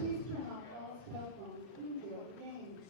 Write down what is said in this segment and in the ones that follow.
Please turn off all cell phones immediately. Games.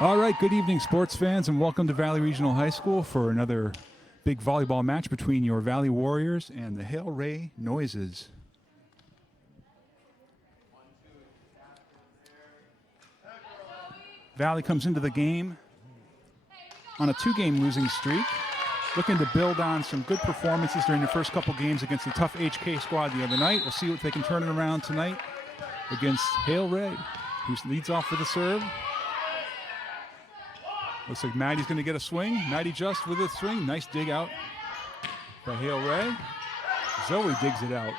All right, good evening, sports fans, and welcome to Valley Regional High School for another big volleyball match between your Valley Warriors and the Hale Ray Noises. Valley comes into the game on a two-game losing streak, looking to build on some good performances during the first couple games against the tough HK squad the other night. We'll see if they can turn it around tonight against Hale Ray, who leads off with a serve. Looks like Maddie's going to get a swing. Maddie just with a swing. Nice dig out by Hale Ray. Zoe digs it out.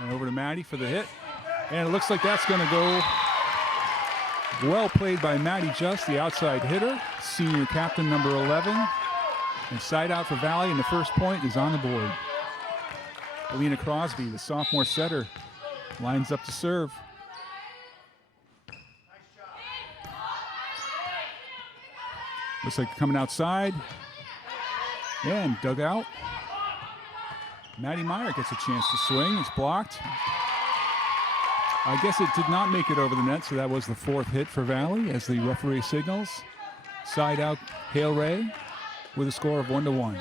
And over to Maddie for the hit. And it looks like that's going to go well played by Maddie Just, the outside hitter, senior captain number 11. And side out for Valley, and the first point is on the board. Alina Crosby, the sophomore setter, lines up to serve. Looks like coming outside and dug out. Maddie Meyer gets a chance to swing. It's blocked. I guess it did not make it over the net, so that was the 4th hit for Valley as the referee signals. Side out Hale Ray with a score of 1-1.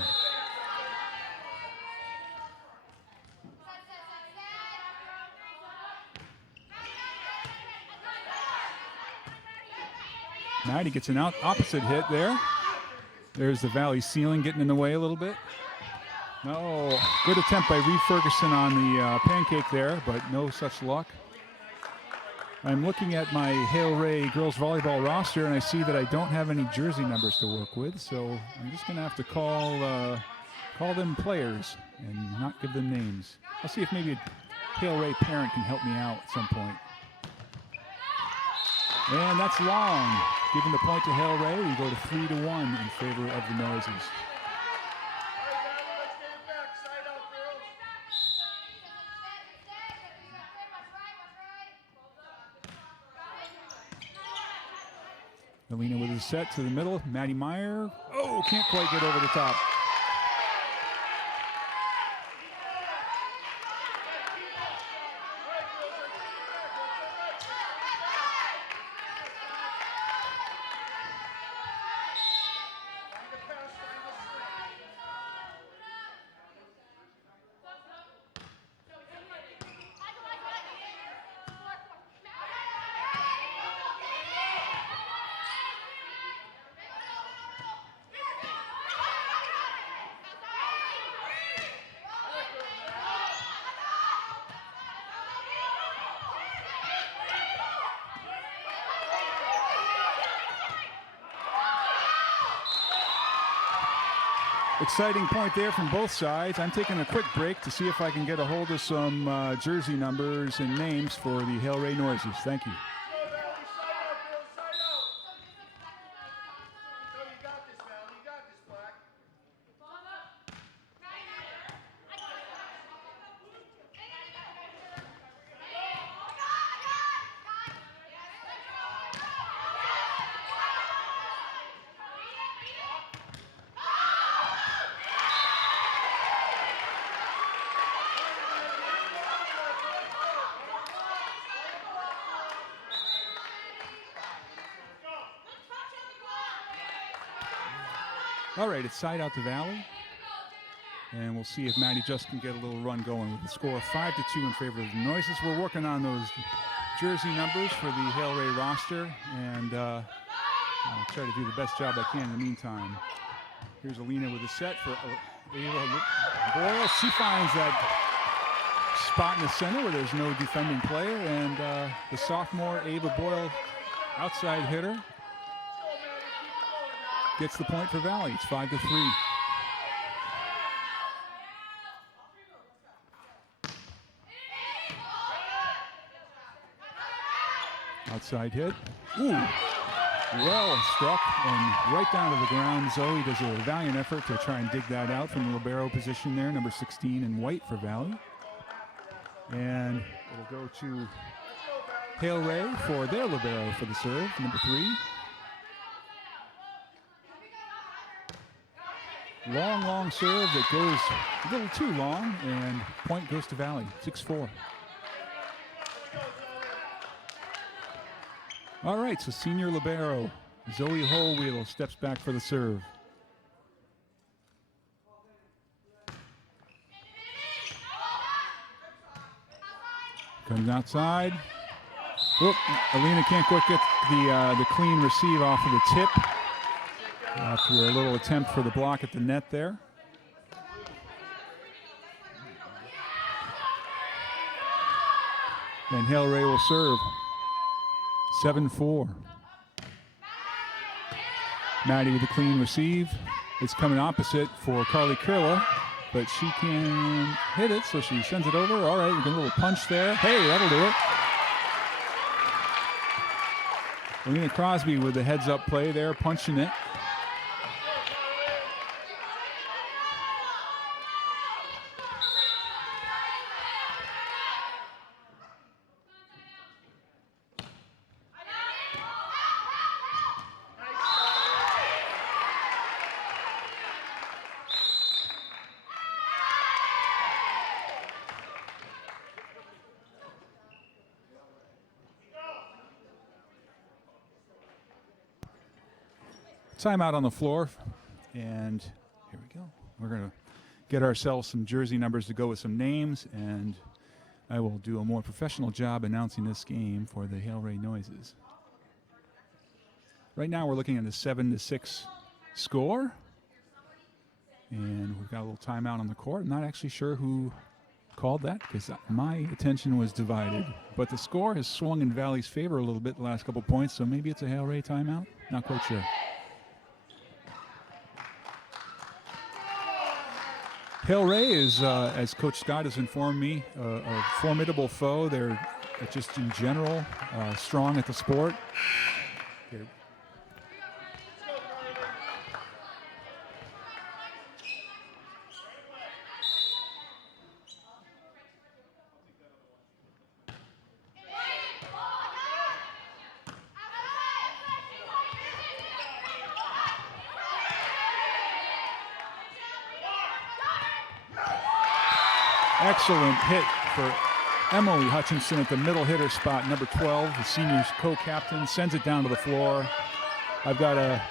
Maddie gets an opposite hit there. There's the Valley ceiling getting in the way a little bit. No, good attempt by Reed Ferguson on the pancake there, but no such luck. I'm looking at my Hale Ray girls volleyball roster, and I see that I don't have any jersey numbers to work with, so I'm just going to have to call them players and not give them names. I'll see if maybe a Hale Ray parent can help me out at some point. And that's long. Giving the point to Hale Ray, we go to 3-1 in favor of the Noises. Alina with a set to the middle. Maddie Meyer. Oh, can't quite get over the top. Exciting point there from both sides. I'm taking a quick break to see if I can get a hold of some jersey numbers and names for the Hale Ray Noises. Thank you. All right, it's side out to Valley. And we'll see if Maddie just can get a little run going with the score of 5-2 in favor of the Noises. We're working on those jersey numbers for the Hale Ray roster, and I'll try to do the best job I can in the meantime. Here's Alina with a set for Ava Boyle. She finds that spot in the center where there's no defending player, and the sophomore Ava Boyle, outside hitter, gets the point for Valley. It's 5-3. Outside hit. Ooh. Well struck and right down to the ground. Zoe does a valiant effort to try and dig that out from the libero position there, number 16 in white for Valley. And it'll go to Hale Ray for their libero for the serve, number 3. Long serve that goes a little too long, and point goes to Valley, 6-4. All right, so senior libero Zoe Holwheel steps back for the serve. Comes outside. Whoop, Alina can't quite get the clean receive off of the tip. After a little attempt for the block at the net there. And Hale Ray will serve. 7-4. Maddie with a clean receive. It's coming opposite for Carly Kurla, but she can hit it, so she sends it over. All right, we get a little punch there. Hey, that'll do it. Alina Crosby with the heads-up play there, punching it. timeout on the floor. And here we go. We're going to get ourselves some jersey numbers to go with some names, and I will do a more professional job announcing this game for the Hale Ray Noises. Right now we're looking at a 7-6 score. And we've got a little timeout on the court. I'm not actually sure who called that because my attention was divided. But the score has swung in Valley's favor a little bit the last couple points, so maybe it's a Hale Ray timeout. Not quite sure. Hale Ray is, as Coach Scott has informed me, a formidable foe. They're just in general strong at the sport. Excellent hit for Emily Hutchinson at the middle hitter spot, number 12, the senior co-captain, sends it down to the floor. I've got a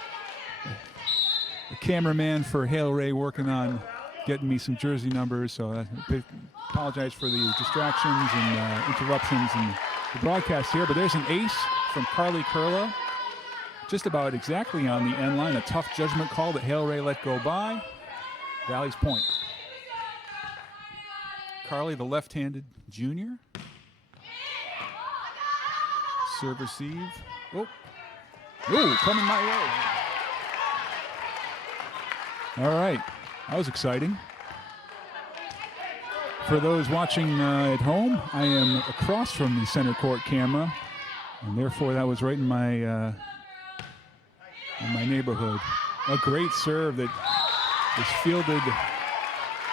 cameraman for Hale Ray working on getting me some jersey numbers, so I apologize for the distractions and interruptions in the broadcast here. But there's an ace from Carly Curla, just about exactly on the end line. A tough judgment call that Hale Ray let go by. Valley's point. Carly, the left-handed junior. Serve, receive. Oh, coming my way. All right, that was exciting. For those watching at home, I am across from the center court camera, and therefore that was right in my neighborhood. A great serve that is fielded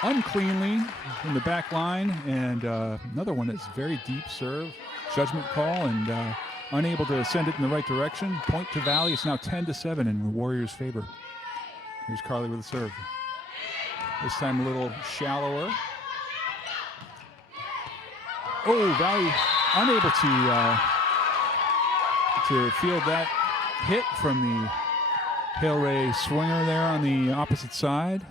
uncleanly in the back line, and another one that's very deep serve, judgment call, and unable to send it in the right direction. Point to Valley. It's now 10-7 in the Warriors' favor. Here's Carly with a serve. This time a little shallower. Oh, Valley unable to field that hit from the Hale Ray swinger there on the opposite side.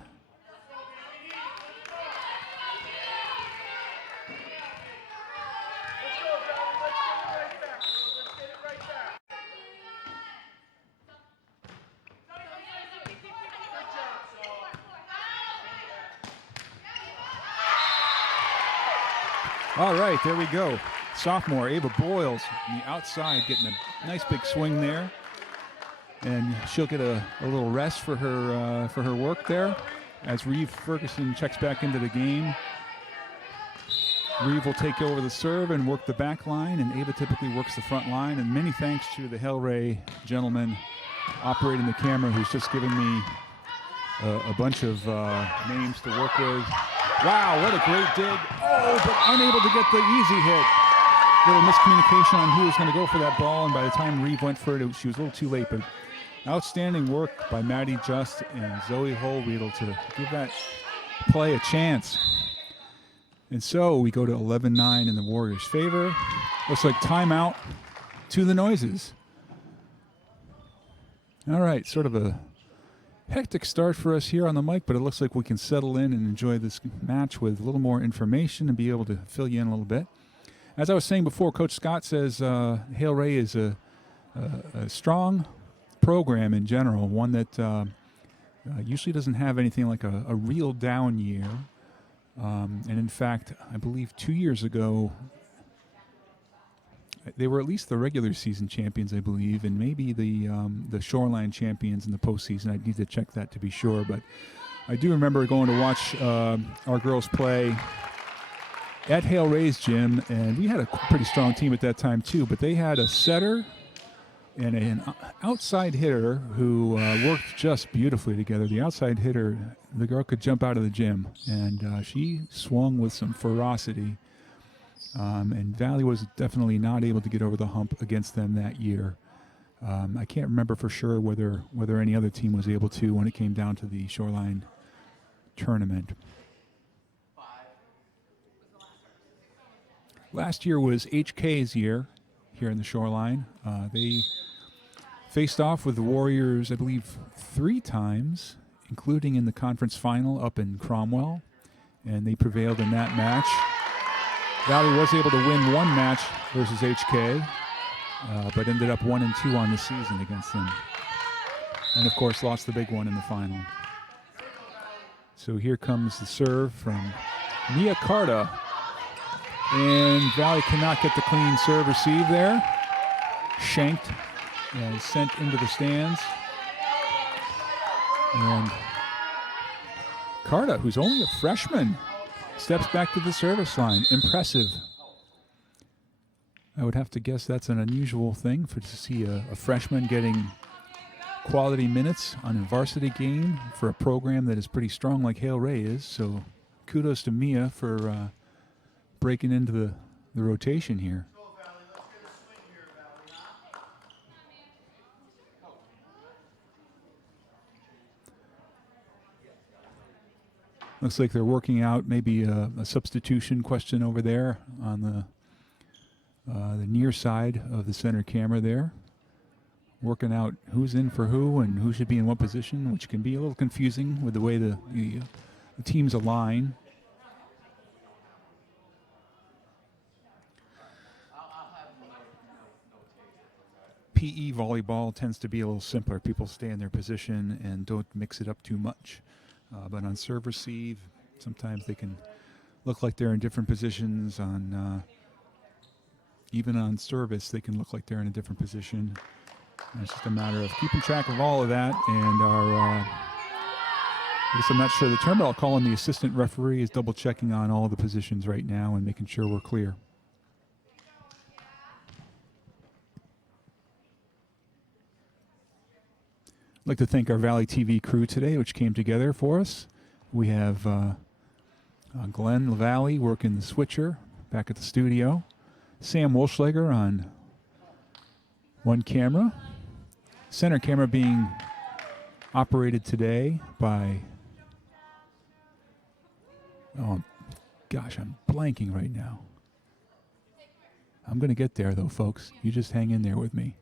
All right, there we go. Sophomore Ava Boyles on the outside getting a nice big swing there. And she'll get a little rest for her work there as Reeve Ferguson checks back into the game. Reeve will take over the serve and work the back line, and Ava typically works the front line. And many thanks to the Hale Ray gentleman operating the camera who's just given me a bunch of names to work with. Wow, what a great dig. Oh, but unable to get the easy hit. Little miscommunication on who was going to go for that ball, and by the time Reeve went for it, she was a little too late. But outstanding work by Maddie Just and Zoe Holweedle to give that play a chance. And so we go to 11-9 in the Warriors' favor. Looks like timeout to the Noises. All right, sort of a hectic start for us here on the mic, but it looks like we can settle in and enjoy this match with a little more information and be able to fill you in a little bit. As I was saying before, Coach Scott says Hale Ray is a strong program in general, one that usually doesn't have anything like a real down year. And in fact, I believe 2 years ago, they were at least the regular season champions, I believe, and maybe the Shoreline champions in the postseason. I'd need to check that to be sure, but I do remember going to watch our girls play at Hale Ray's gym, and we had a pretty strong team at that time too, but they had a setter and an outside hitter who worked just beautifully together. The outside hitter, the girl could jump out of the gym, and she swung with some ferocity. And Valley was definitely not able to get over the hump against them that year. I can't remember for sure whether any other team was able to when it came down to the Shoreline tournament. Last year was HK's year here in the Shoreline. They faced off with the Warriors, I believe, 3 times, including in the conference final up in Cromwell, and they prevailed in that match. Valley was able to win 1 match versus HK, but ended up 1-2 on the season against them. And of course lost the big one in the final. So here comes the serve from Mia Carta. And Valley cannot get the clean serve receive there. Shanked and sent into the stands. And Carta, who's only a freshman, steps back to the service line. Impressive. I would have to guess that's an unusual thing to see a freshman getting quality minutes on a varsity game for a program that is pretty strong like Hale Ray is. So kudos to Mia for breaking into the rotation here. Looks like they're working out maybe a substitution question over there on the near side of the center camera there. Working out who's in for who and who should be in what position, which can be a little confusing with the way the teams align. PE volleyball tends to be a little simpler. People stay in their position and don't mix it up too much. But on serve receive, sometimes they can look like they're in different positions. Even on service, they can look like they're in a different position. And it's just a matter of keeping track of all of that. And I guess I'm not sure the term, but I'll call him the assistant referee, is double checking on all of the positions right now and making sure we're clear. I'd like to thank our Valley TV crew today, which came together for us. We have Glenn LaValle working the switcher back at the studio. Sam Wolschlager on one camera. Center camera being operated today by, oh gosh, I'm blanking right now. I'm going to get there though, folks. You just hang in there with me.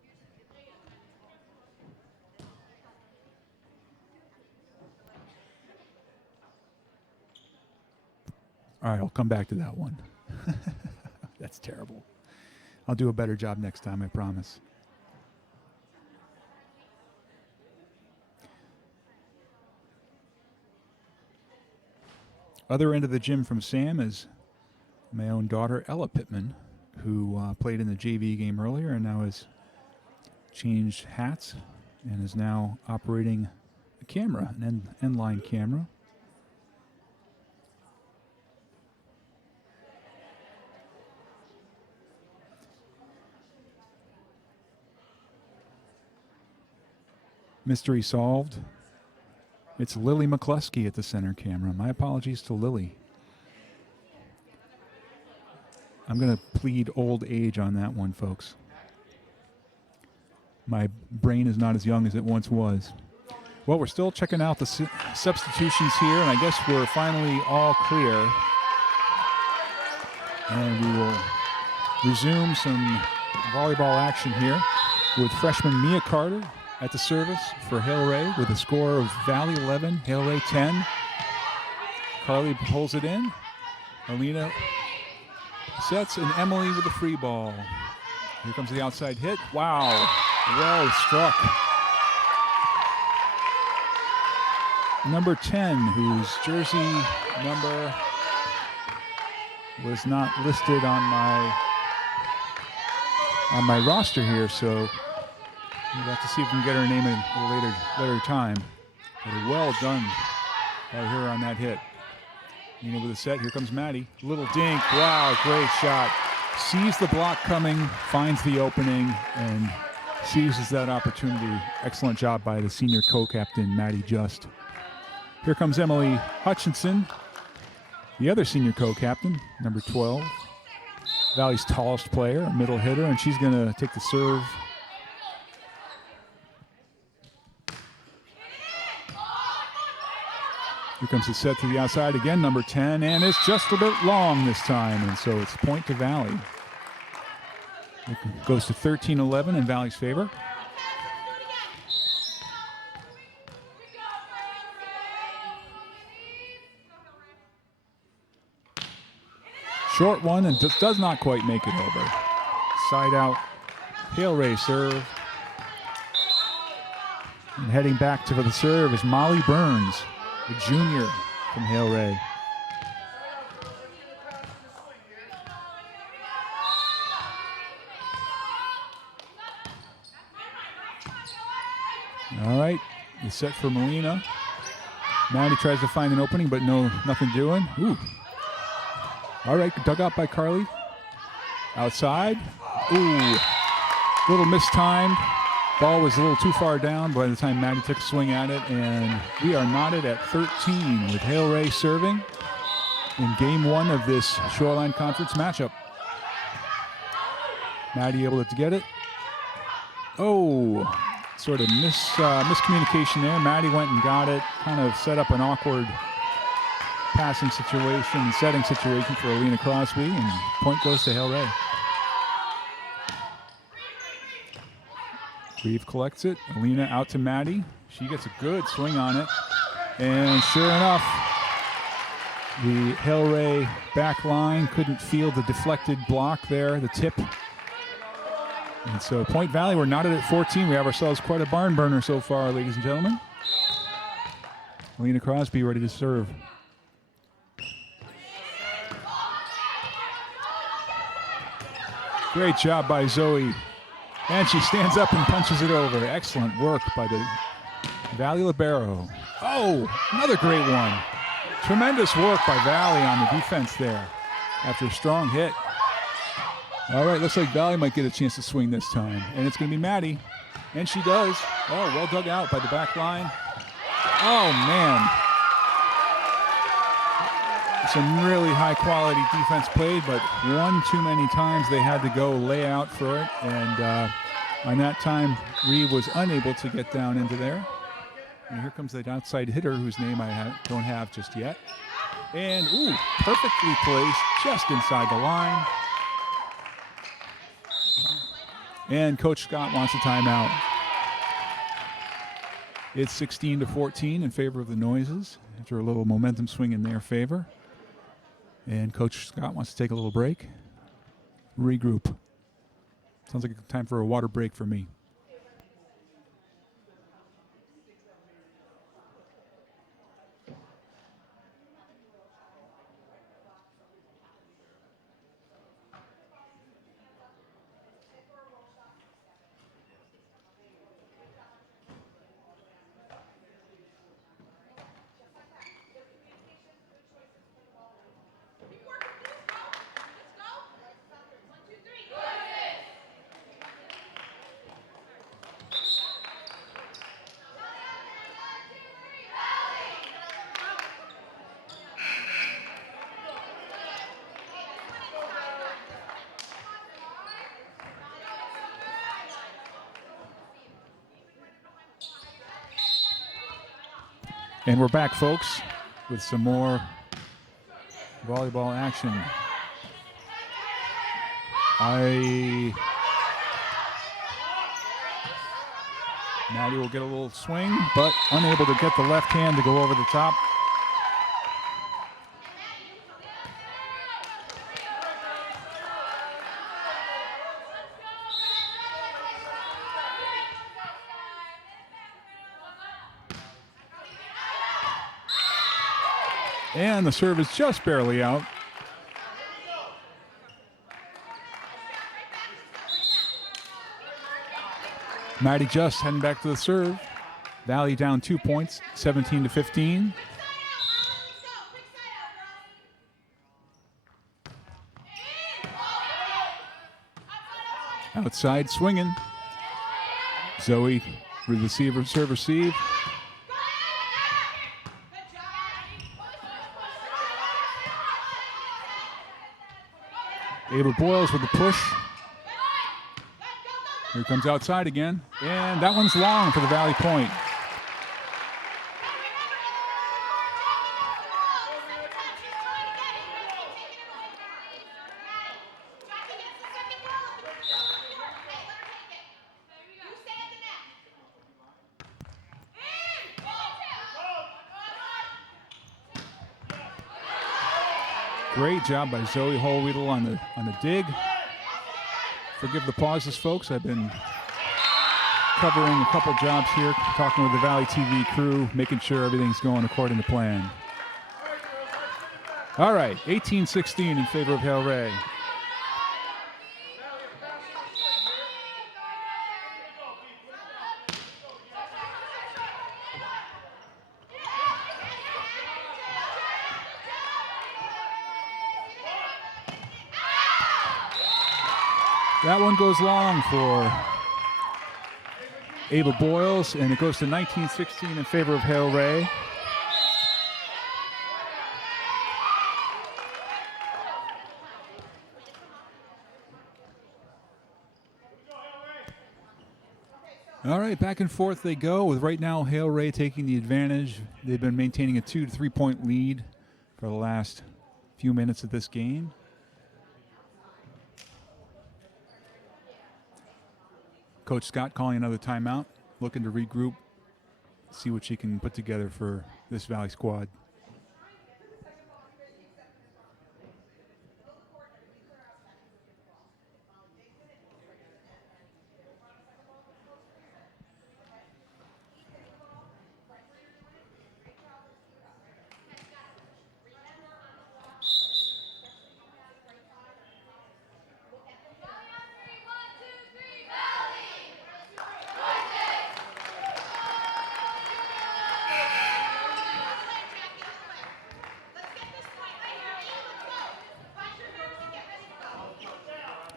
All right, I'll come back to that one. That's terrible. I'll do a better job next time, I promise. Other end of the gym from Sam is my own daughter, Ella Pittman, who played in the JV game earlier and now has changed hats and is now operating a camera, an end-line camera. Mystery solved. It's Lily McCluskey at the center camera. My apologies to Lily. I'm going to plead old age on that one, folks. My brain is not as young as it once was. Well, we're still checking out the substitutions here, and I guess we're finally all clear. And we will resume some volleyball action here with freshman Mia Carter at the service for Hale Ray with a score of Valley 11, Hale Ray 10. Carly pulls it in. Alina sets, and Emily with the free ball. Here comes the outside hit. Wow, well struck. Number 10, whose jersey number was not listed on my roster here, so we'll have to see if we can get her name in a later time. But well done by her on that hit. Nina with a set. Here comes Maddie. Little dink. Wow, great shot. Sees the block coming, finds the opening, and seizes that opportunity. Excellent job by the senior co-captain, Maddie Just. Here comes Emily Hutchinson, the other senior co-captain, number 12. Valley's tallest player, a middle hitter, and she's going to take the serve. Here comes the set to the outside again, number 10, and it's just a bit long this time, and so it's point to Valley. It goes to 13-11 in Valley's favor. Short one and just does not quite make it over. Side out, Hale Ray serve. And heading back to the serve is Molly Burns, the junior from Hale Ray. All right, the set for Melina. Maddie tries to find an opening, but nothing doing. Ooh. All right, dug out by Carly. Outside. Ooh, little mistimed. Ball was a little too far down by the time Maddie took a swing at it, and we are knotted at 13 with Hale Ray serving in game one of this Shoreline Conference matchup. Maddie able to get it. Oh, sort of miscommunication there. Maddie went and got it, kind of set up an awkward passing situation, setting situation for Alina Crosby, and point goes to Hale Ray. Reeve collects it. Alina out to Maddie. She gets a good swing on it. And sure enough, the Hale Ray back line couldn't field the deflected block there, the tip. And so Point Valley, we're knotted at 14. We have ourselves quite a barn burner so far, ladies and gentlemen. Alina Crosby ready to serve. Great job by Zoe. And she stands up and punches it over. Excellent work by the Valley Libero. Oh, another great one. Tremendous work by Valley on the defense there after a strong hit. All right, looks like Valley might get a chance to swing this time. And it's going to be Maddie. And she does. Oh, well dug out by the back line. Oh, man. Some really high-quality defense played, but one too many times they had to go lay out for it. And on that time, Reeve was unable to get down into there. And here comes the outside hitter, whose name I don't have just yet. And, ooh, perfectly placed just inside the line. And Coach Scott wants a timeout. It's 16-14 in favor of the Noises after a little momentum swing in their favor. And Coach Scott wants to take a little break. Regroup. Sounds like a time for a water break for me. And we're back, folks, with some more volleyball action. Maddie will get a little swing, but unable to get the left hand to go over the top. And the serve is just barely out. Maddie just heading back to the serve. Valley down 2 points, 17-15. Outside swinging. Zoe, receiver, serve, receive. Ava Boyles with the push. Here comes outside again. And that one's long for the Valley point. Great job by Zoe Holweedle on the dig. Forgive the pauses, folks. I've been covering a couple jobs here, talking with the Valley TV crew, making sure everything's going according to plan. All right, 18-16 in favor of Hale Ray. That one goes long for Ava Boyles, and it goes to 19-16 in favor of Hale Ray. All right, back and forth they go, with right now Hale Ray taking the advantage. They've been maintaining a 2 to 3 point lead for the last few minutes of this game. Coach Scott calling another timeout, looking to regroup, see what she can put together for this Valley squad.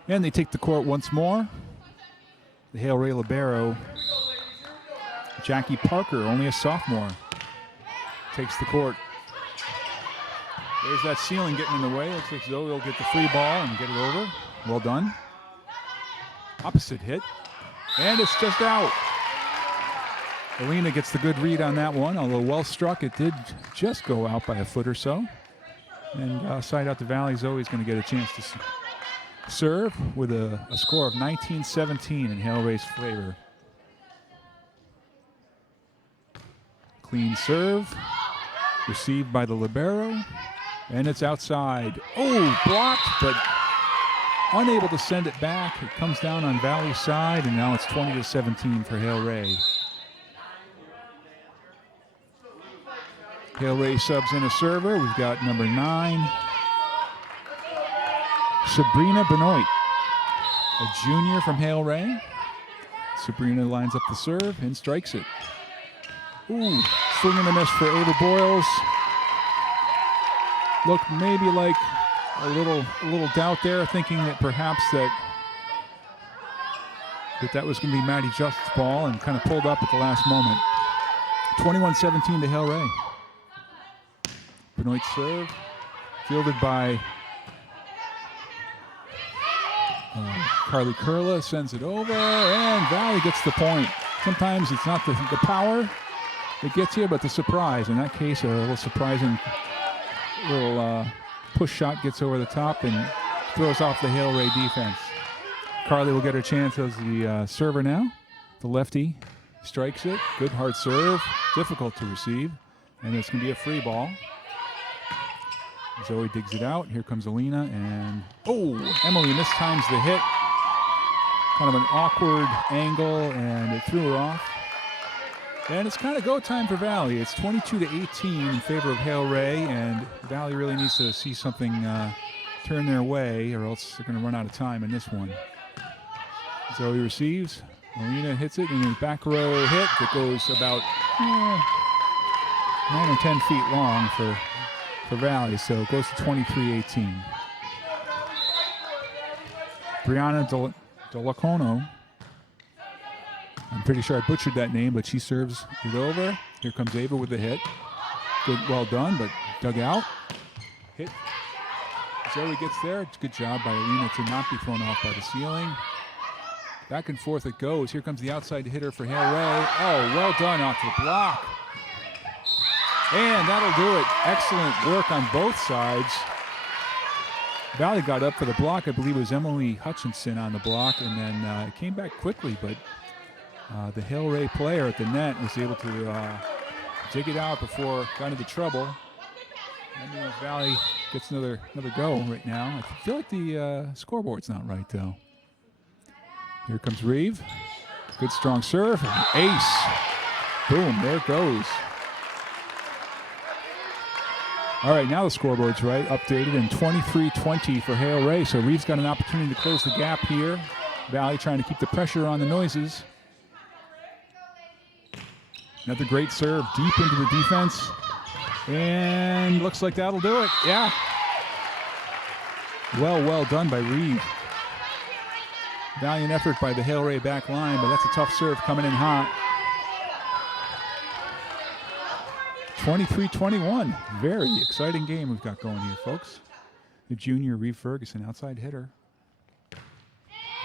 And they take the court once more. The Hale Ray libero, Jackie Parker, only a sophomore, takes the court. There's that ceiling getting in the way. Looks like Zoe will get the free ball and get it over. Well done. Opposite hit. And it's just out. Alina gets the good read on that one. Although well struck, it did just go out by a foot or so. And side out to Valley, Zoe's going to get a chance to serve with a score of 19-17 in Hale Ray's favor. Clean serve, received by the libero, and it's outside. Oh, blocked, but unable to send it back. It comes down on Valley's side, and now it's 20-17 for Hale Ray. Hale Ray subs in a server. We've got number 9, Sabrina Benoit, a junior from Hale Ray. Sabrina lines up the serve and strikes it. Ooh, swing and a miss for Ava Boyles. Looked maybe like a little doubt there, thinking that perhaps that was going to be Maddie Just's ball, and kind of pulled up at the last moment. 21-17 to Hale Ray. Benoit serve, fielded by Carly Kurla, sends it over, and Valley gets the point. Sometimes it's not the power that gets you, but the surprise. In that case, a little surprising little push shot gets over the top and throws off the Hale Ray defense. Carly will get her chance as the server now. The lefty strikes it. Good hard serve. Difficult to receive. And it's going to be a free ball. Zoe digs it out. Here comes Alina, and Emily mistimes the hit. Kind of an awkward angle, and it threw her off. And it's kind of go time for Valley. It's 22-18 in favor of Hale Ray, and Valley really needs to see something turn their way, or else they're going to run out of time in this one. Zoe receives. Alina hits it, and a back row hit that goes about 9 or 10 feet long for Valley, so it goes to 23-18. Brianna Delacono, I'm pretty sure I butchered that name, but she serves it over. Here comes Ava with the hit. Good, well done, but dug out. Hit. Zoe gets there. It's a good job by Alina to not be thrown off by the ceiling. Back and forth it goes. Here comes the outside hitter for Hale Ray. Oh, well done off the block. And that'll do it. Excellent work on both sides. Valley got up for the block. I believe it was Emily Hutchinson on the block, and then it came back quickly, but the Hale Ray player at the net was able to dig it out before it got into trouble. That means Valley gets another go right now. I feel like the scoreboard's not right, though. Here comes Reeve. Good strong serve. Ace. Boom, there it goes. All right, now the scoreboard's right, updated, and 23-20 for Hale Ray. So Reeve's got an opportunity to close the gap here. Valley trying to keep the pressure on the Noises. Another great serve deep into the defense. And looks like that'll do it. Yeah. Well done by Reeve. Valiant effort by the Hale Ray back line, but that's a tough serve coming in hot. 23-21. Very exciting game we've got going here, folks. The junior Reeve Ferguson, outside hitter.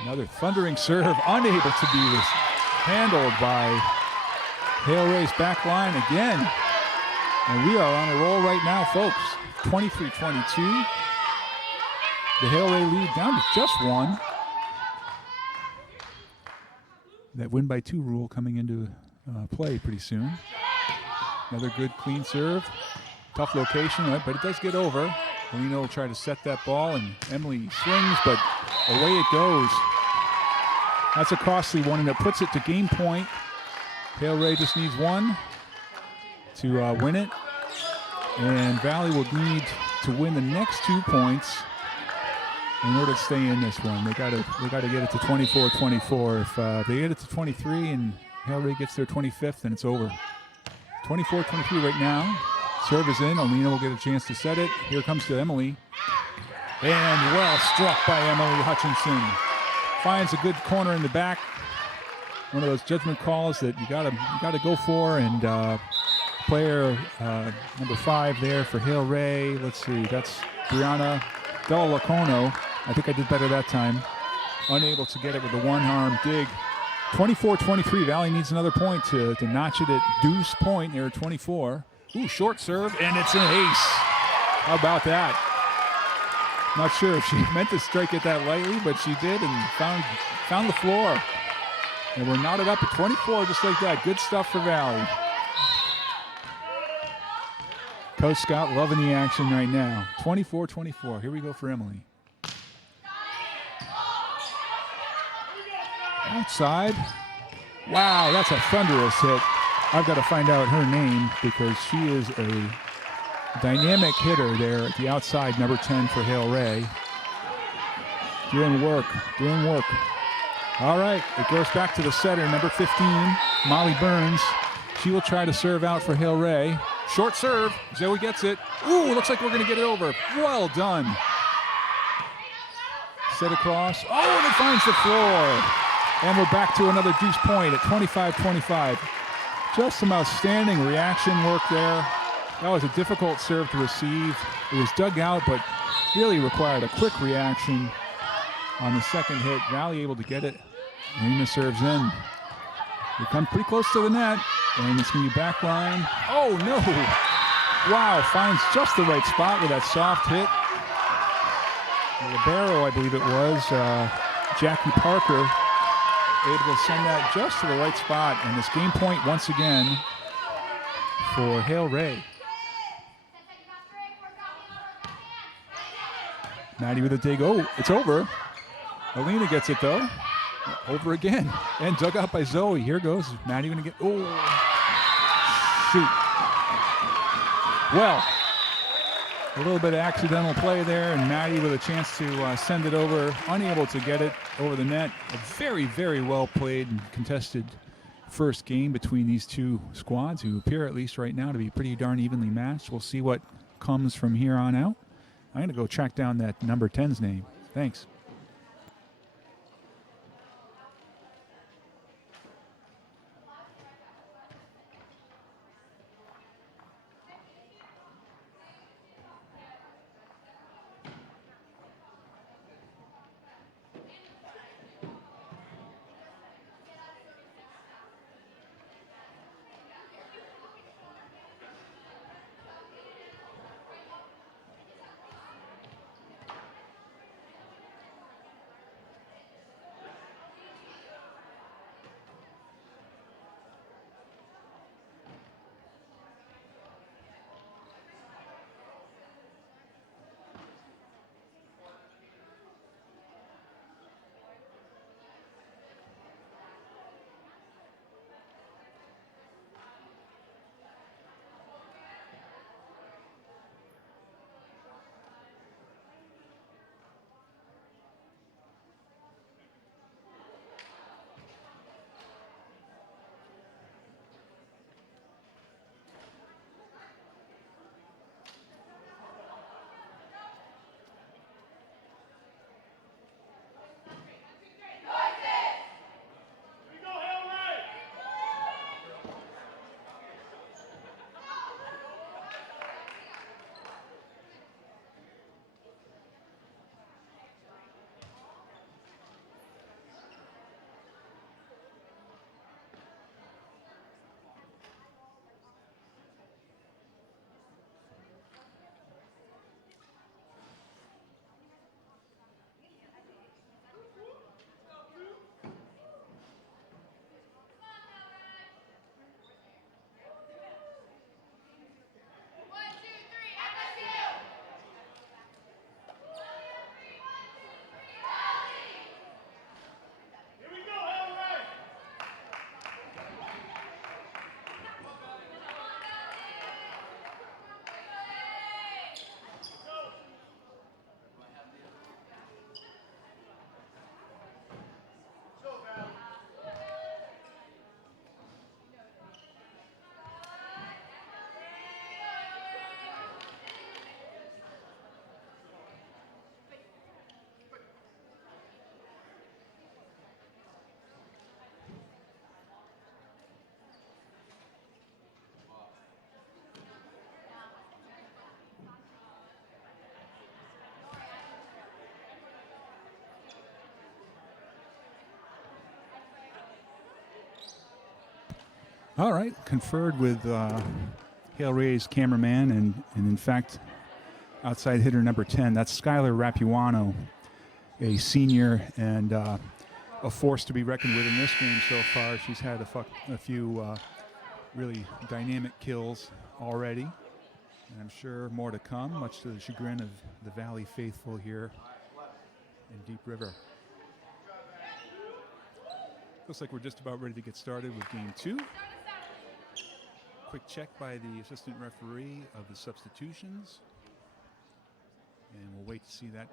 Another thundering serve, unable to be handled by Hale Ray's back line again. And we are on a roll right now, folks. 23-22. The Hale Ray lead down to just one. That win by 2 rule coming into play pretty soon. Another good clean serve. Tough location, right? But it does get over. Molina will try to set that ball, and Emily swings, but away it goes. That's a costly one, and it puts it to game point. Hale Ray just needs one to win it. And Valley will need to win the next 2 points in order to stay in this one. They got to get it to 24-24. If they get it to 23 and Hale Ray gets their 25th, then it's over. 24-23 right now. Serve is in. Alina will get a chance to set it. Here comes to Emily. And well struck by Emily Hutchinson. Finds a good corner in the back. One of those judgment calls that you gotta go for. And player number 5 there for Hale Ray. Let's see. That's Brianna Della Lacono. I think I did better that time. Unable to get it with a one-arm dig. 24-23. Valley needs another point to notch it at deuce point. They're at 24. Ooh, short serve, and it's an ace. How about that? Not sure if she meant to strike it that lightly, but she did and found the floor. And we're knotted up at 24 just like that. Good stuff for Valley. Coach Scott loving the action right now. 24-24. Here we go for Emily. Outside. Wow, that's a thunderous hit. I've got to find out her name because she is a dynamic hitter there at the outside, number 10 for Hale Ray. Doing work. All right, it goes back to the setter, number 15, Molly Burns. She will try to serve out for Hale Ray. Short serve. Zoe gets it. Ooh, looks like we're going to get it over. Well done. Set across. Oh, and it finds the floor. And we're back to another deuce point at 25-25. Just some outstanding reaction work there. That was a difficult serve to receive. It was dug out, but really required a quick reaction on the second hit. Valley able to get it. Marina serves in. They come pretty close to the net, and it's going to be back line. Oh, no. Wow, finds just the right spot with that soft hit. The libero, I believe it was, Jackie Parker, able to send that just to the right spot. And this game point once again for Hale Ray. Maddie with a dig. Oh, it's over. Alina gets it though. Over again. And dug out by Zoe. Here goes. Maddie going to get. Oh, shoot. Well, a little bit of accidental play there, and Maddie with a chance to send it over, unable to get it over the net. A very, very well played and contested first game between these two squads, who appear, at least right now, to be pretty darn evenly matched. We'll see what comes from here on out. I'm going to go track down that number 10's name. Thanks. All right, conferred with Hale Ray's cameraman and in fact, outside hitter number 10. That's Skylar Rapuano, a senior and a force to be reckoned with in this game so far. She's had a few really dynamic kills already, and I'm sure more to come, much to the chagrin of the Valley faithful here in Deep River. Looks like we're just about ready to get started with game 2. Quick check by the assistant referee of the substitutions. And we'll wait to see that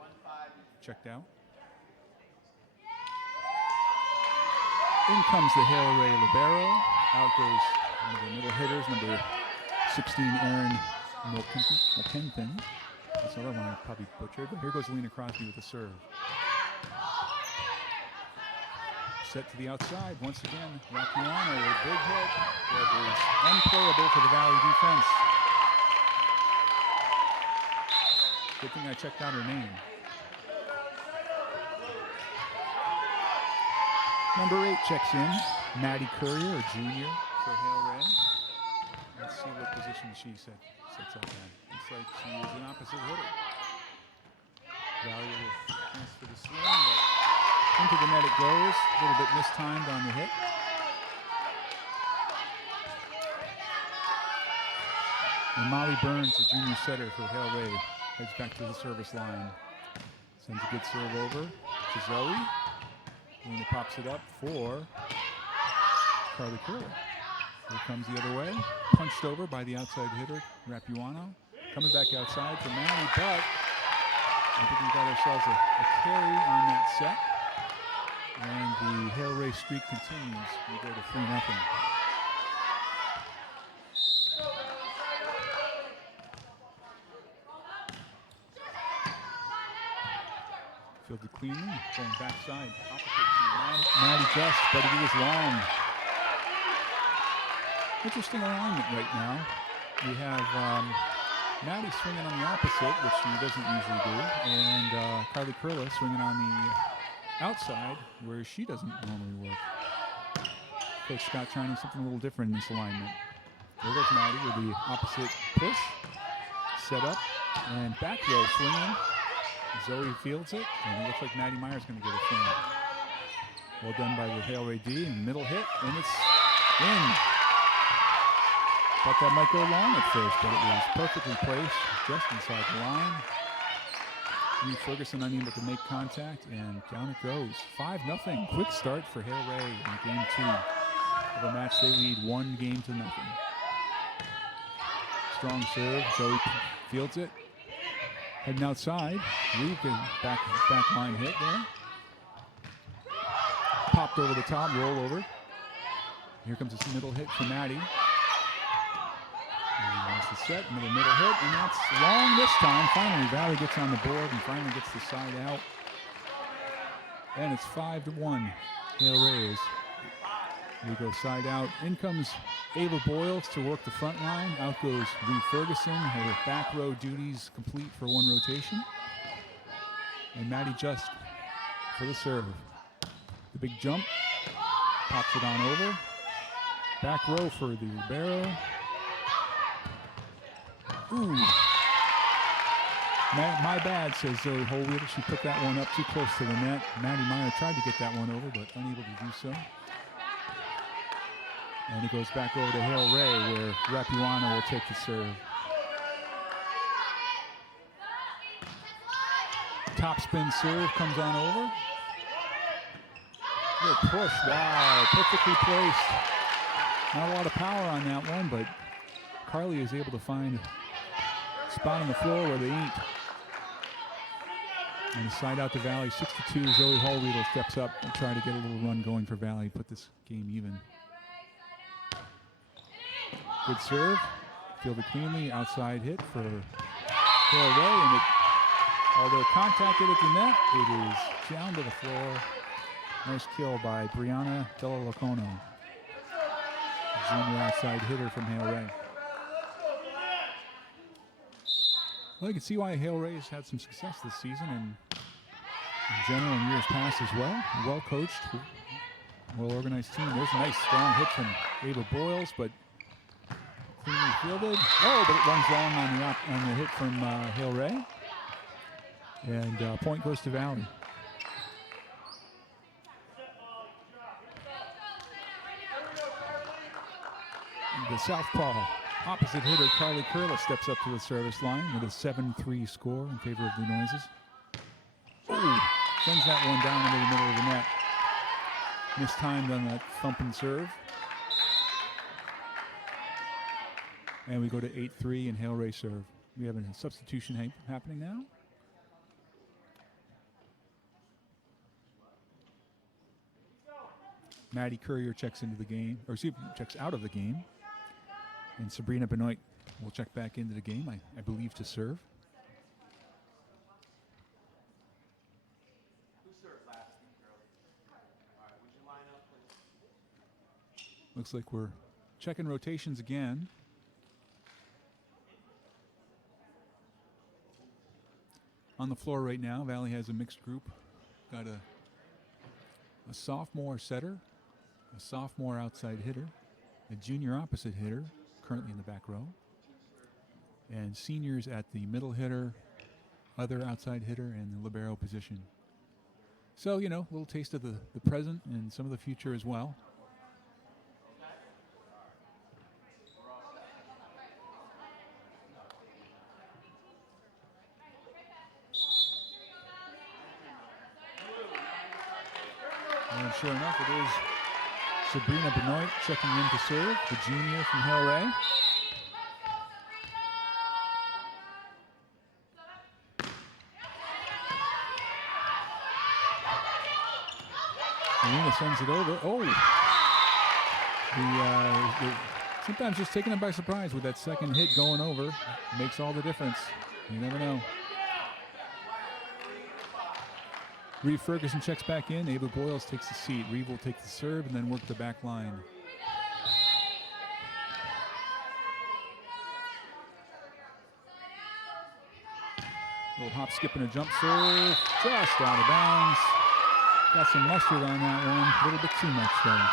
checked out. In comes the Hale Ray libero. Out goes one of the middle hitters, number 16, Erin McKenpin. That's another one I probably butchered. But here goes Lena Crosby with the serve. Set to the outside. Once again, Rapuano with a big hit that is unplayable for the Valley defense. Good thing I checked out her name. Number 8 checks in. Maddie Courier, a junior for Hale Ray. Let's see what position she sets up in. Looks like she is an opposite hitter. Valley with a chance for the swing, but into the net it goes. A little bit mistimed on the hit. And Molly Burns, the junior setter for Hale Ray, heads back to the service line. Sends a good serve over to Zoe. Lena pops it up for Carly Curler. Here comes the other way. Punched over by the outside hitter, Rapuano. Coming back outside for Maddie, but I think we got ourselves a carry on that set. And the Hale Ray streak continues. We go to 3-0. Fielded cleanly, going backside, opposite to Maddie Just, but it is long. Interesting alignment right now. We have Maddie swinging on the opposite, which she doesn't usually do, and Carly Curla swinging on the outside, where she doesn't normally work. Coach Scott trying something a little different in this alignment. There goes Maddie with the opposite push, set up, and back row swinging. Zoe fields it, and it looks like Maddie Meyer's going to get a swing. Well done by the Hale Ray D, and middle hit, and it's in. Thought that might go long at first, but it was perfectly placed, just inside the line. Lee Ferguson unable to make contact, and down it goes. 5-0. Quick start for Hale Ray in game 2 of a match they lead 1-0. Strong serve. Zoe fields it. Heading outside. Lee can back line hit there. Popped over the top, roll over. Here comes this middle hit for Maddie. And that's the set, another middle hit, and that's long this time. Finally, Valley gets on the board and finally gets the side out. And it's 5-1, Hale Rays. We go side out. In comes Ava Boyles to work the front line. Out goes Reed Ferguson. Her back row duties complete for one rotation. And Maddie Just for the serve. The big jump. Pops it on over. Back row for the libero. Ooh. My bad, says Zoe Holweeder. She put that one up too close to the net. Maddie Meyer tried to get that one over, but unable to do so. And it goes back over to Hale Ray, where Rapuano will take the serve. Top spin serve comes on over. Good push, wow, perfectly placed. Not a lot of power on that one, but Carly is able to find a spot on the floor where they ain't. And side out to Valley, 62. Zoe Holweedle steps up and try to get a little run going for Valley, put this game even. Good serve, fielded cleanly, outside hit for Hale Ray, and although contacted at the net, it is down to the floor. Nice kill by Brianna Della Locono, junior outside hitter from Hale Ray. Well, you can see why Hale Ray has had some success this season and in general in years past as well. Well coached, well-organized team. There's a nice strong hit from Ava Boyles, but cleanly fielded. Oh, but it runs long on the hit from Hale Ray. And point goes to Valley. The southpaw opposite hitter, Carly Curla, steps up to the service line with a 7-3 score in favor of the Noises. Ooh, sends that one down into the middle of the net. Mistimed on that thumping serve. And we go to 8-3 and Hale Ray serve. We have a substitution happening now. Maddie Courier checks into the game, or excuse me, checks out of the game. And Sabrina Benoit will check back into the game, I believe, to serve. Who served last week, Curly? All right, would you line up, please? Looks like we're checking rotations again. On the floor right now, Valley has a mixed group. Got a sophomore setter, a sophomore outside hitter, a junior opposite hitter, currently in the back row, and seniors at the middle hitter, other outside hitter, and the libero position. So, you know, a little taste of the present and some of the future as well. And sure enough, it is Sabrina Benoit checking in to serve, the junior from Hale Ray. Alina sends it over. Oh! Sometimes just taking them by surprise with that second hit going over makes all the difference. You never know. Reeve Ferguson checks back in. Ava Boyles takes the seat. Reeve will take the serve and then work the back line. Little hop, skip, and a jump serve. Just out of bounds. Got some mustard on that one. A little bit too much, though.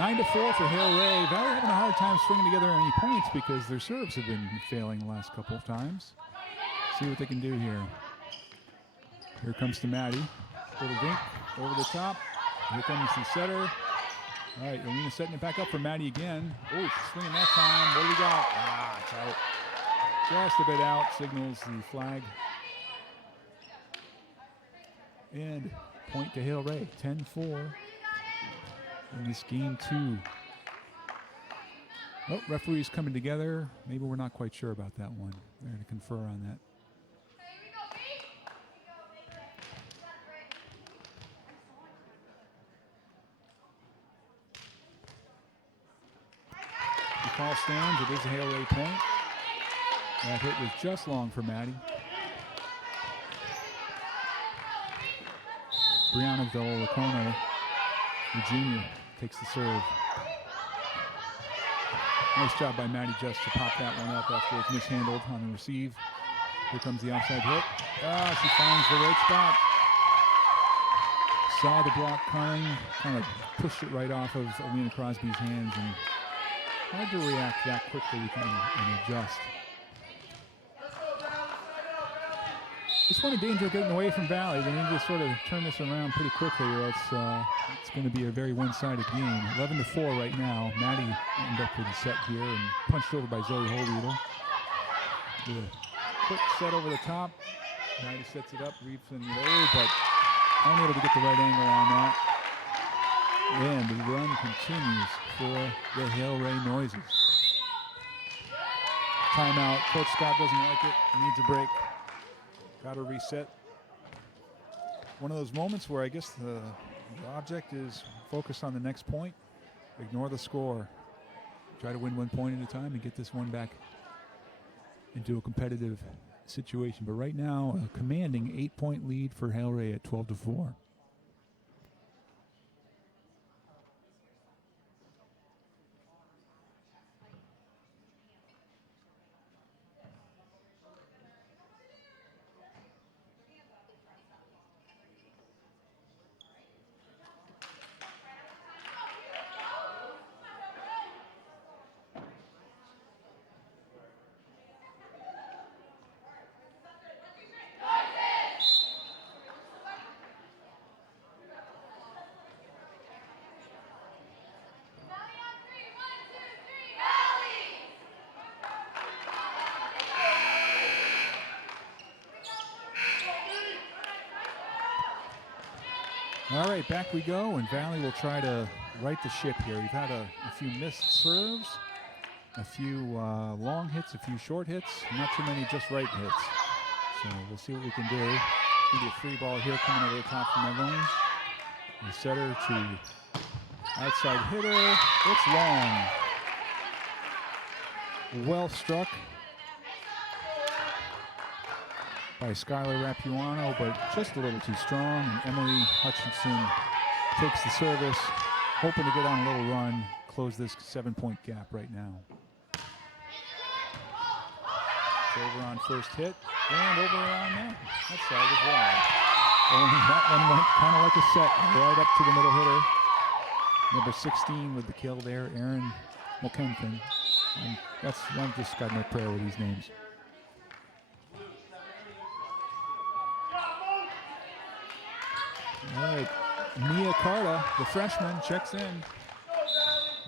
9-4 for Hale Ray. Valley having a hard time stringing together any points because their serves have been failing the last couple of times. See what they can do here. Here comes to Maddie. Little dink over the top. Here comes the setter. All right, Alina setting it back up for Maddie again. Oh, she's swinging that time. What do we got? It's out. Just a bit out. Signals the flag. And point to Hale Ray. 10-4 in this game 2. Oh, referees coming together. Maybe we're not quite sure about that one. They're going to confer on that. The call stands. It is a Hale Ray point. That hit was just long for Maddie. Brianna Villalacono, the junior, takes the serve. Nice job by Maddie just to pop that one up after it's mishandled on the receive. Here comes the outside hit. She finds the right spot. Saw the block coming, kind of pushed it right off of Alina Crosby's hands, and hard to react that quickly and adjust. This one in danger of getting away from Valley. They need to sort of turn this around pretty quickly, or else it's going to be a very one-sided game. 11-4 right now. Maddie ended up with the set here and punched over by Zoe Holriedel. With a quick set over the top. Maddie sets it up, Reeves in the over, but unable to get the right angle on that. And the run continues for the Hale Ray Noises. Timeout. Coach Scott doesn't like it. Needs a break. Got to reset. One of those moments where I guess the object is focused on the next point. Ignore the score. Try to win 1 point at a time and get this one back into a competitive situation. But right now, a commanding 8-point lead for Hale Ray at 12-4. All right, back we go, and Valley will try to right the ship here. We've had a few missed serves, a few long hits, a few short hits, not too many just right hits. So we'll see what we can do. It's going to be a free ball here coming over the top from Emily. The setter to outside hitter. It's long. Well struck by Skylar Rapuano, but just a little too strong. And Emily Hutchinson takes the service, hoping to get on a little run, close this 7-point gap right now. It's over on first hit, and over on that side as well. And that one went kind of like a set, right up to the middle hitter. Number 16 with the kill there, Aaron McKenton. I've just got no prayer with these names. All right, Mia Carta, the freshman, checks in.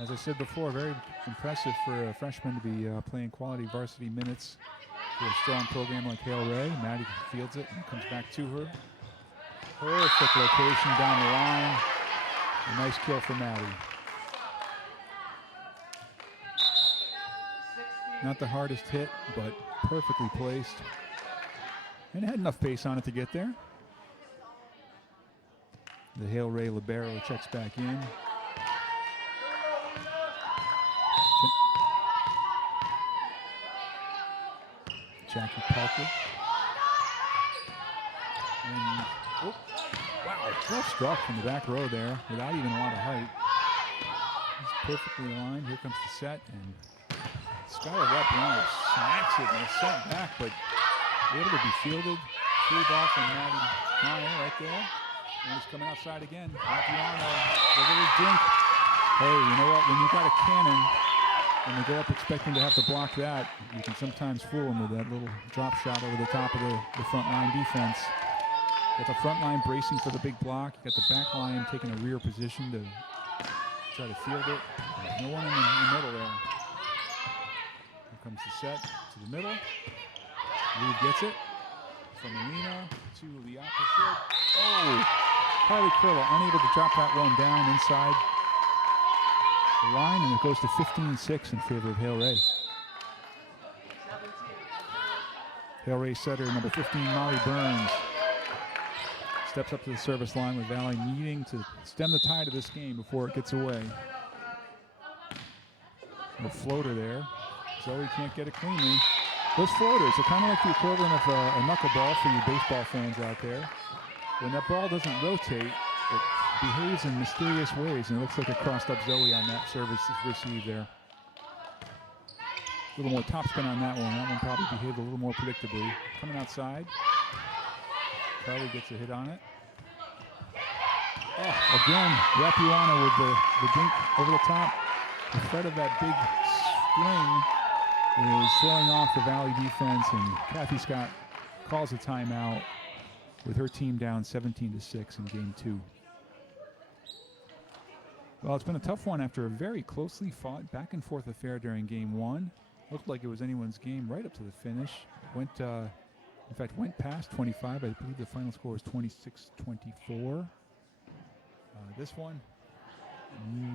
As I said before, very impressive for a freshman to be playing quality varsity minutes for a strong program like Hale Ray. Maddie fields it and comes back to her. Perfect location down the line. A nice kill for Maddie. Not the hardest hit, but perfectly placed. And it had enough pace on it to get there. The Hale Ray libero checks back in. Jackie Parker. And, oh, wow, well struck from the back row there without even a lot of height. It's perfectly aligned. Here comes the set, and Skylar Rapuano smacks it and is sent back, but able to be fielded. Free ball from Maddie Hale right there. And he's coming outside again. Rapuano, look at his dink. Hey, you know what? When you got a cannon and you go up expecting to have to block that, you can sometimes fool them with that little drop shot over the top of the front line defense. Got the front line bracing for the big block. You got the back line taking a rear position to try to field it. No one in the middle there. Here comes the set to the middle. Reed gets it from Alina to the opposite. Oh! Carly Curla unable to drop that one down inside the line, and it goes to 15-6 in favor of Hale Ray. Hale Ray setter number 15, Molly Burns, steps up to the service line with Valley needing to stem the tide of this game before it gets away. A floater there. Zoe can't get it cleanly. Those floaters are kind of like the equivalent of a knuckleball for you baseball fans out there. When that ball doesn't rotate, it behaves in mysterious ways, and it looks like it crossed up Zoe on that service received there. A little more topspin on that one. That one probably behaved a little more predictably. Coming outside. Carly gets a hit on it. Oh, again, Rapuano with the dink over the top. The threat of that big swing is throwing off the Valley defense, and Kathy Scott calls a timeout with her team down 17-6 in game 2. Well, it's been a tough one after a very closely fought back and forth affair during game 1. Looked like it was anyone's game right up to the finish. Went past 25. I believe the final score was 26-24. This one,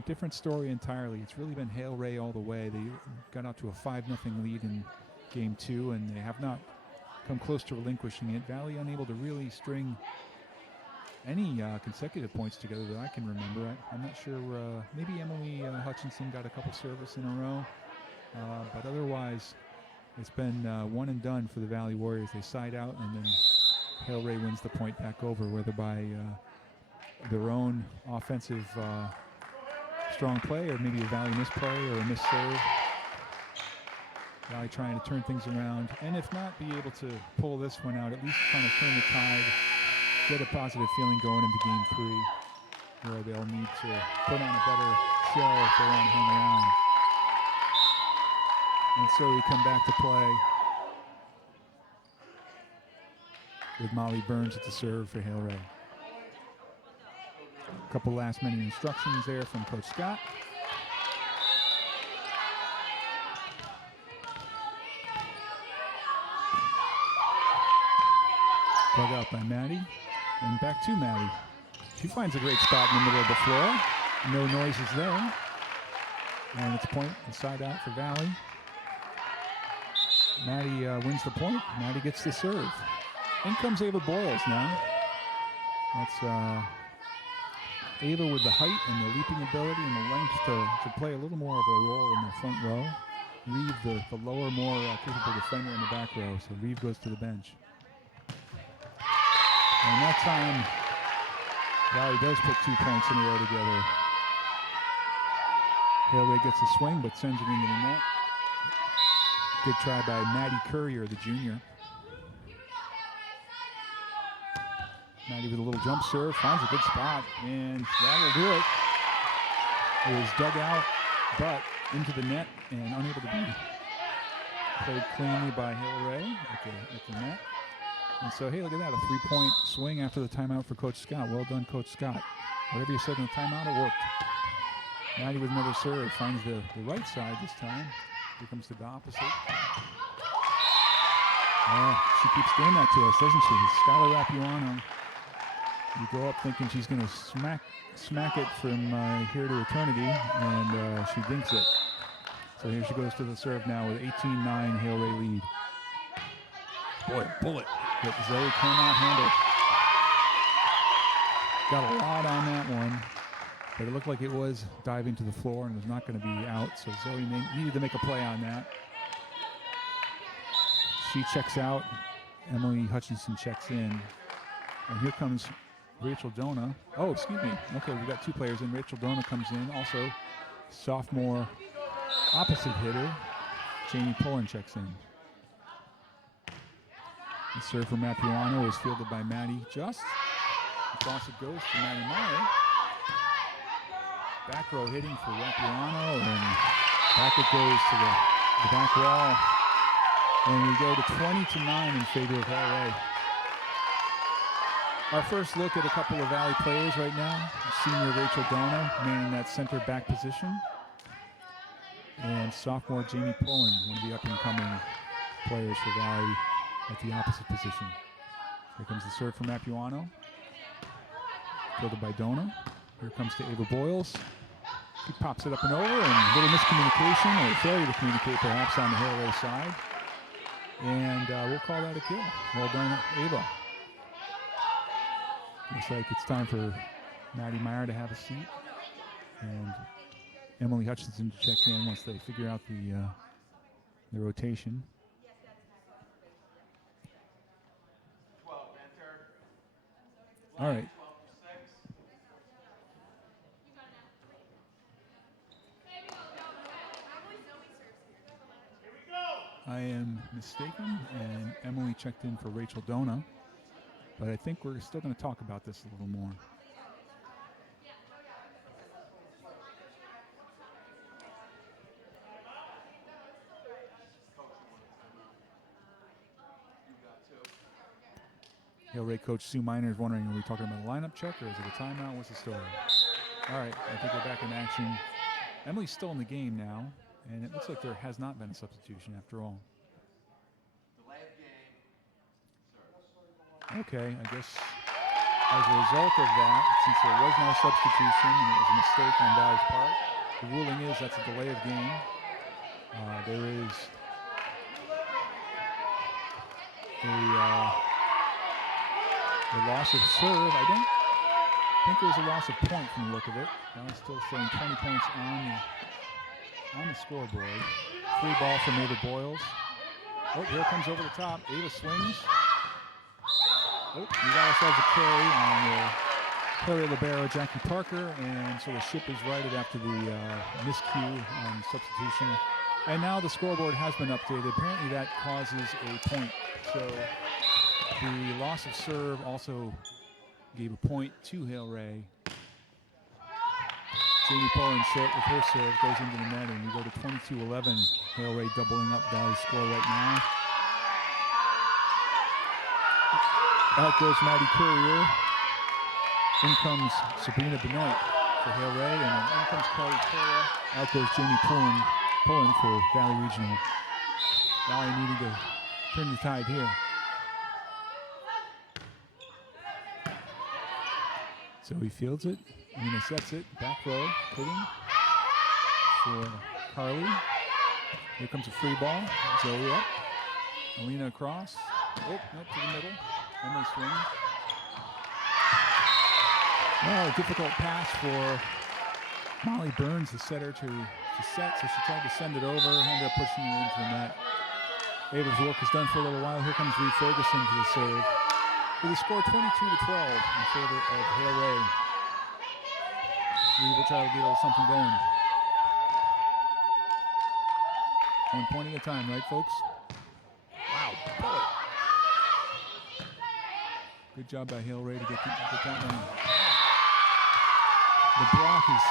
different story entirely. It's really been Hale Ray all the way. They got out to a 5-0 lead in game 2, and they have not come close to relinquishing it. Valley unable to really string any consecutive points together that I can remember. I'm not sure. Maybe Emily Hutchinson got a couple service in a row, but otherwise it's been one and done for the Valley Warriors. They side out, and then Hale Ray wins the point back over, whether by their own offensive strong play, or maybe a Valley misplay or a misserve. Valley trying to turn things around, and if not, be able to pull this one out, at least kind of turn the tide, get a positive feeling going into game 3, where they'll need to put on a better show if they want to hang around. And so we come back to play with Molly Burns at the serve for Hale Ray. A couple last-minute instructions there from Coach Scott. Dug out by Maddie, and back to Maddie. She finds a great spot in the middle of the floor. No noises there. And it's point and side out for Valley. Maddie wins the point. Maddie gets the serve. In comes Ava Boyles now. That's Ava with the height and the leaping ability and the length to play a little more of a role in the front row. Reeve, the lower, more capable defender in the back row. So Reeve goes to the bench. And that time, Valley does put 2 points in a row together. Hale gets a swing, but sends it into the net. Good try by Maddie Courier, the junior. Maddie with a little jump serve, finds a good spot, and that'll do it. It was dug out, but into the net and unable to be played cleanly by Hale Ray at the net. And so, hey, look at that, a 3-point swing after the timeout for Coach Scott. Well done, Coach Scott. Whatever you said in the timeout, it worked. Maddie with another serve, finds the right side this time. Here comes to the opposite. She keeps doing that to us, doesn't she? Skylar Rapuano. You go up thinking she's going to smack it from here to eternity, and she dinks it. So here she goes to the serve now with 18-9 Hale Ray lead. Boy, a bullet that Zoe cannot handle. Got a lot on that one, but it looked like it was diving to the floor and was not going to be out, so Zoe needed to make a play on that. She checks out. Emily Hutchinson checks in. And here comes Rachel Dona. Oh, excuse me. Okay, we've got 2 players in. Rachel Dona comes in. Also, sophomore opposite hitter, Jamie Pullen checks in. The serve from Mapuano is fielded by Maddie Just. Across it goes to Maddie Meyer. Back row hitting for Rapuano, and back it goes to the back wall. And we go to 20-9 in favor of Hale Ray. Our first look at a couple of Valley players right now. Senior Rachel Dona manning that center back position. And sophomore Jamie Pullen, one of the up-and-coming players for Valley at the opposite position. Here comes the serve from Mapuano. Fielded by Dona. Here comes to Ava Boyles. She pops it up and over, and a little miscommunication, or failure to communicate perhaps on the Hale Ray side. And we'll call that a kill. Well done, Ava. Looks like it's time for Maddie Meyer to have a seat, and Emily Hutchinson to check in once they figure out the rotation. 12, enter. All right. 12-6. I am mistaken, and Emily checked in for Rachel Dona, but I think we're still going to talk about this a little more. Hale Ray coach Sue Miner is wondering, are we talking about a lineup check or is it a timeout? What's the story? All right, I think we're back in action. Emily's still in the game now, and it looks like there has not been a substitution after all. Delay of game. Okay, I guess as a result of that, since there was no substitution and it was a mistake on Valley's part, the ruling is that's a delay of game. There is a loss of serve. I don't think there was a loss of point from the look of it. Valley's still showing 20 points on the scoreboard. Free ball from Ava Boyles. Oh, here it comes over the top. Ava swings. Oh, we got ourselves a carry on the Clary Libero, Jackie Parker, and so the ship is righted after the miscue on substitution. And now the scoreboard has been updated. Apparently that causes a point. So the loss of serve also gave a point to Hale Ray. Jamie Pullen short with her serve, goes into the net, and we go to 22-11. Hale Ray doubling up Valley's score right now. Out goes Maddie Courier. In comes Sabrina Benoit for Hale Ray, and then in comes Carly Torra. Out goes Jamie Pullen for Valley Regional. Valley needing to turn the tide here. Zoe fields it. Alina sets it. Back row. Hitting for Carly. Here comes a free ball. Zoe up. Alina across. Oh, nope, to the middle. Emily swings. Well, a difficult pass for Molly Burns, the setter, to set. So she tried to send it over. Ended up pushing it into the net. Ava's work is done for a little while. Here comes Reed Ferguson to the serve. With a score 22-12 in favor of Hale Ray. We will try to get a little something going. 1 point at a time, right, folks? Wow, bullet. Good job by Hale Ray to get that one. The block is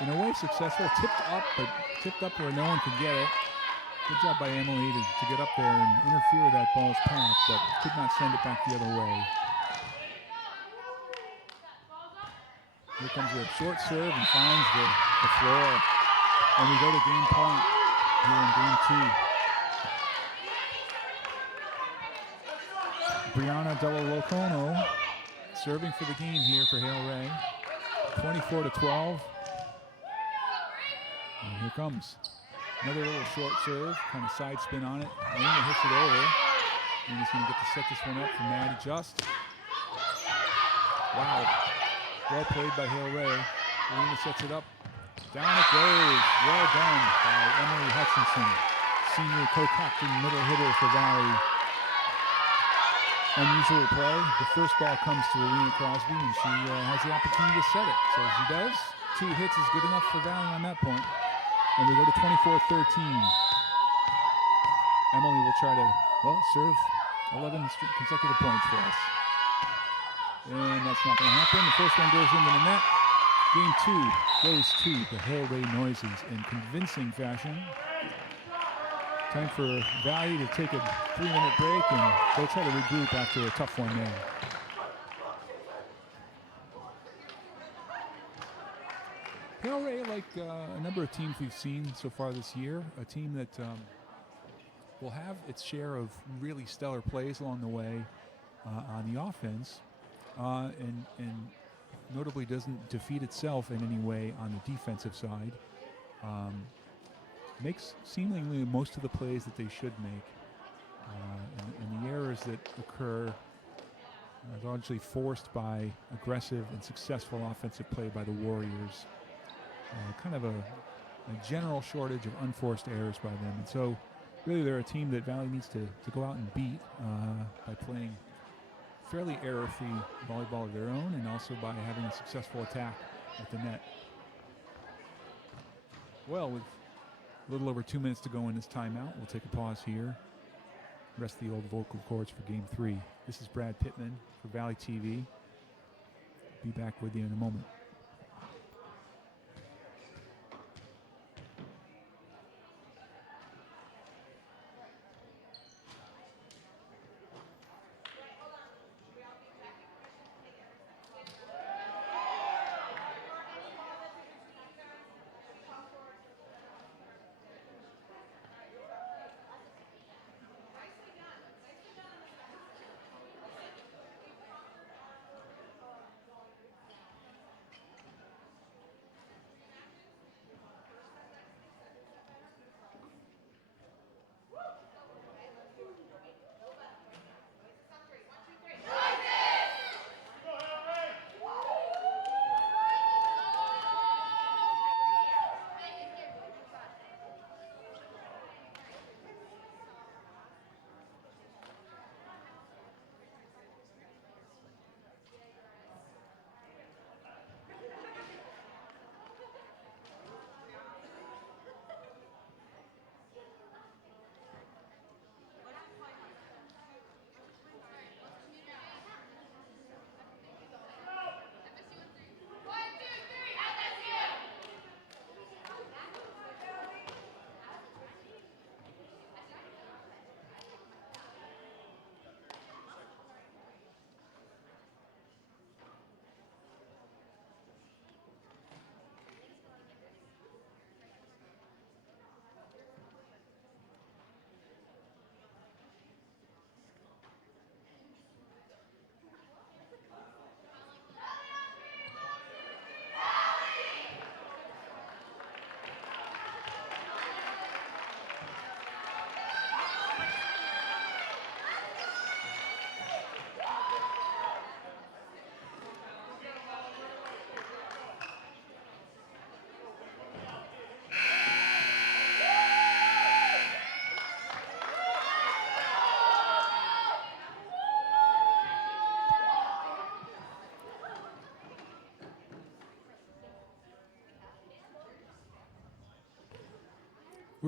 in a way successful. Tipped up where no one could get it. Good job by Emily to get up there and interfere with that ball's path, but could not send it back the other way. Here comes a short serve and finds the floor. And we go to game point here in game 2. Brianna Della Locono serving for the game here for Hale Ray. 24-12. And here comes another little short serve, kind of side spin on it. Alina hits it over. Alina's going to get to set this one up for Maddie Just. Wow. Well played by Hale Ray. Alina sets it up. Down it goes. Well done by Emily Hutchinson, senior co-captain middle hitter for Valley. Unusual play. The first ball comes to Alina Crosby, and she has the opportunity to set it. So she does. 2 hits is good enough for Valley on that point. And we go to 24-13. Emily will try to, serve 11 consecutive points for us. And that's not going to happen. The first one goes into the net. Game 2 goes to the Hale Ray Noises in convincing fashion. Time for Valley to take a 3-minute break, and they'll try to regroup after a tough one there. Hale Ray, like a number of teams we've seen so far this year, a team that will have its share of really stellar plays along the way on the offense, and notably doesn't defeat itself in any way on the defensive side. Makes seemingly most of the plays that they should make. And the errors that occur are largely forced by aggressive and successful offensive play by the Warriors. Kind of a general shortage of unforced errors by them. And so really they're a team that Valley needs to go out and beat by playing fairly error-free volleyball of their own, and also by having a successful attack at the net. Well, with a little over 2 minutes to go in this timeout, we'll take a pause here. Rest of the old vocal cords for game 3. This is Brad Pittman for Valley TV. Be back with you in a moment.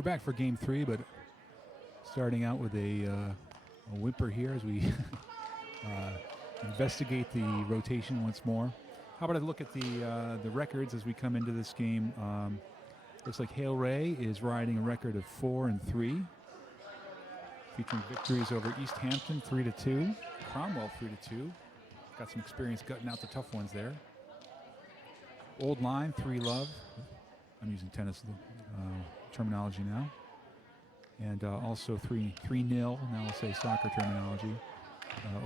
We're back for game 3, but starting out with a whimper here as we investigate the rotation once more. How about I look at the records as we come into this game? Looks like Hale Ray is riding a record of 4-3, featuring victories over East Hampton 3-2, Cromwell 3-2. Got some experience gutting out the tough ones there. Old Line 3-love. I'm using tennis terminology now. And also 3-0, now we'll say soccer terminology,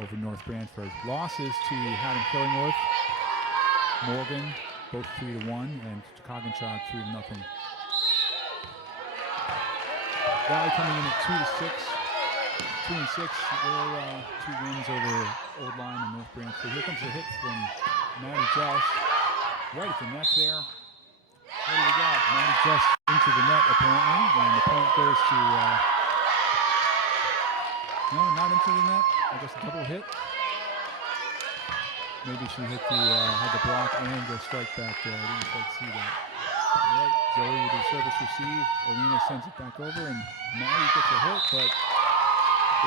over North Brantford. Losses to Haddon Killingworth, Morgan, both 3-1, and Coggins 3-0. Valley coming in at 2-6. 2-6, they're 2 wins over Old Line and North Brantford. Here comes a hit from Maddie Just, right at the net there. What do we got? Maddie Just into the net apparently, and the point goes to, no, not into the net. I guess a double hit. Maybe she hit had the block and the strike back there. I didn't quite see that. All right, Zoe with the service receive. Alina sends it back over, and Maddie gets a hit, but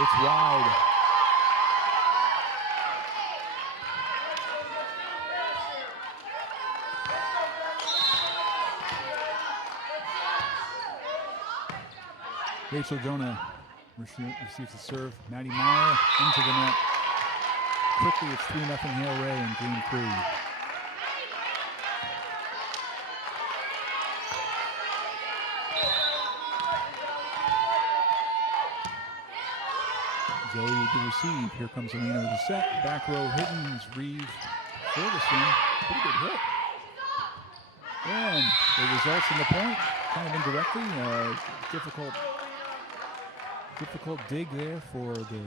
it's wide. Rachel Jonah receives the serve. Maddie Meyer into the net. Quickly, it's 3-0 Hale Ray in game 3. Zoe with the receive. Here comes Alina with the set. Back row Hittens, Reeve, Ferguson. Pretty good hit. And it results in the point, kind of indirectly. Difficult dig there for the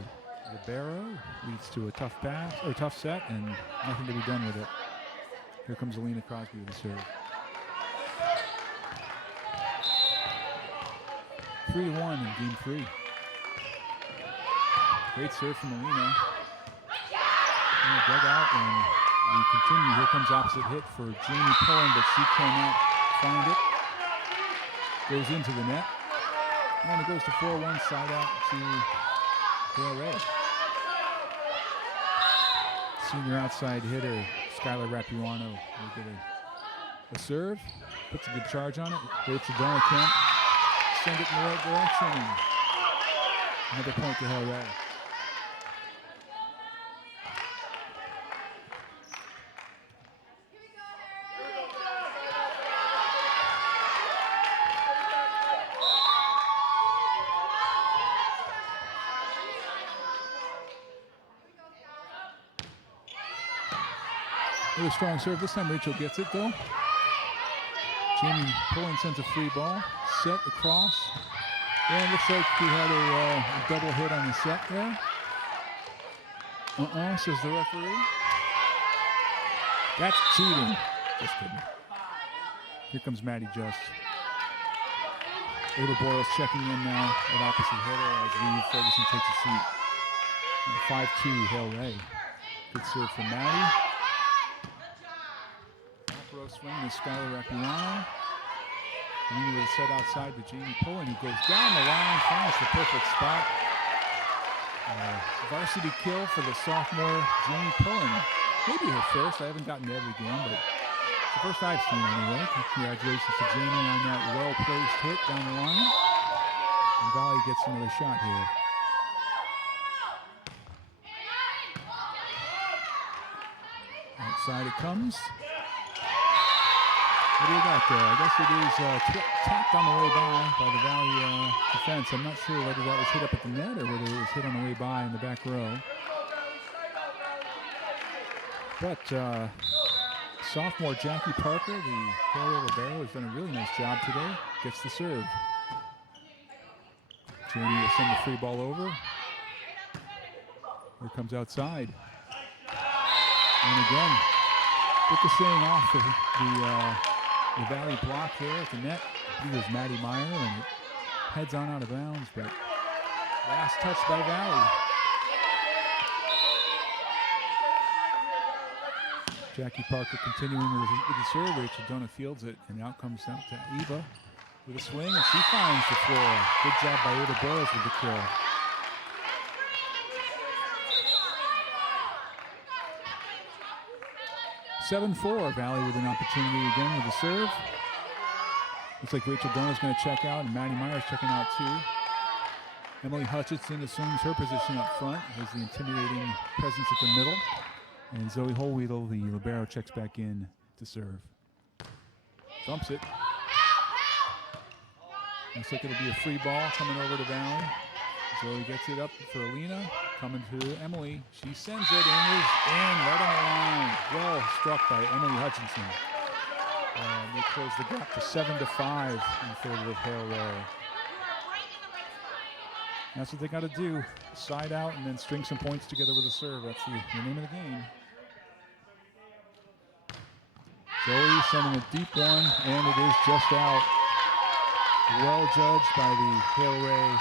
Barrow. Leads to a tough pass or tough set, and nothing to be done with it. Here comes Alina Crosby with the serve. 3-1 in game 3. Great serve from Alina. Dug out, and we continue. Here comes opposite hit for Jamie Pullen, but she cannot find it. Goes into the net. And it goes to 4-1, side out to Hale Ray. Senior outside hitter, Skylar Rapuano, will get a serve. Puts a good charge on it. Rachel Donner can't send it in the right direction. Another point to Hale Ray. Another strong serve. This time Rachel gets it though. Jamie Pullen sends a free ball. Set across. And looks like we had a double hit on the set there. Says the referee. That's cheating. Just kidding. Here comes Maddie Just. Ava Boyles checking in now at opposite hitter as Reeve Ferguson takes a seat. 5-2 Hale Ray. Good serve from Maddie. Row swing to Skylar Rapuano. Alina with a set outside to Jamie Pullen, who goes down the line, finds the perfect spot. Varsity kill for the sophomore Jamie Pullen. Maybe her first. I haven't gotten to every game, but it's the first I've seen anyway. Congratulations to Jamie on that well-placed hit down the line. And Valley gets another shot here. Outside it comes. What do you got there? I guess it is tapped on the way by the Valley defense. I'm not sure whether that was hit up at the net or whether it was hit on the way by in the back row. But sophomore Jackie Parker, the Hale Libero, has done a really nice job today. Gets the serve. Jamie will send the free ball over. Here comes outside. And again, ricocheting off the Valley block there at the net. I believe it was Maddie Meyer, and it heads on out of bounds, but last touch by Valley. Jackie Parker continuing with the serve. Rachel Donah fields it, and out comes out to Eva. with a swing, and she finds the floor. Good job by Ava Boyles with the kill. 7-4, Valley with an opportunity again with the serve. Looks like Rachel Dona's going to check out, and Maddie Myers checking out too. Emily Hutchinson assumes her position up front as the intimidating presence at the middle. And Zoe Holweedle, the libero, checks back in to serve. Thumps it. Looks like it'll be a free ball coming over to Valley. Zoe gets it up for Alina. Coming to Emily. She sends it and is in, right on the line. Well struck by Emily Hutchinson. And they close the gap to 7-5 in favor of Hale Ray. That's what they got to do. Side out and then string some points together with a serve. That's the name of the game. Zoe sending a deep one, and it is just out. Well judged by the Hale Ray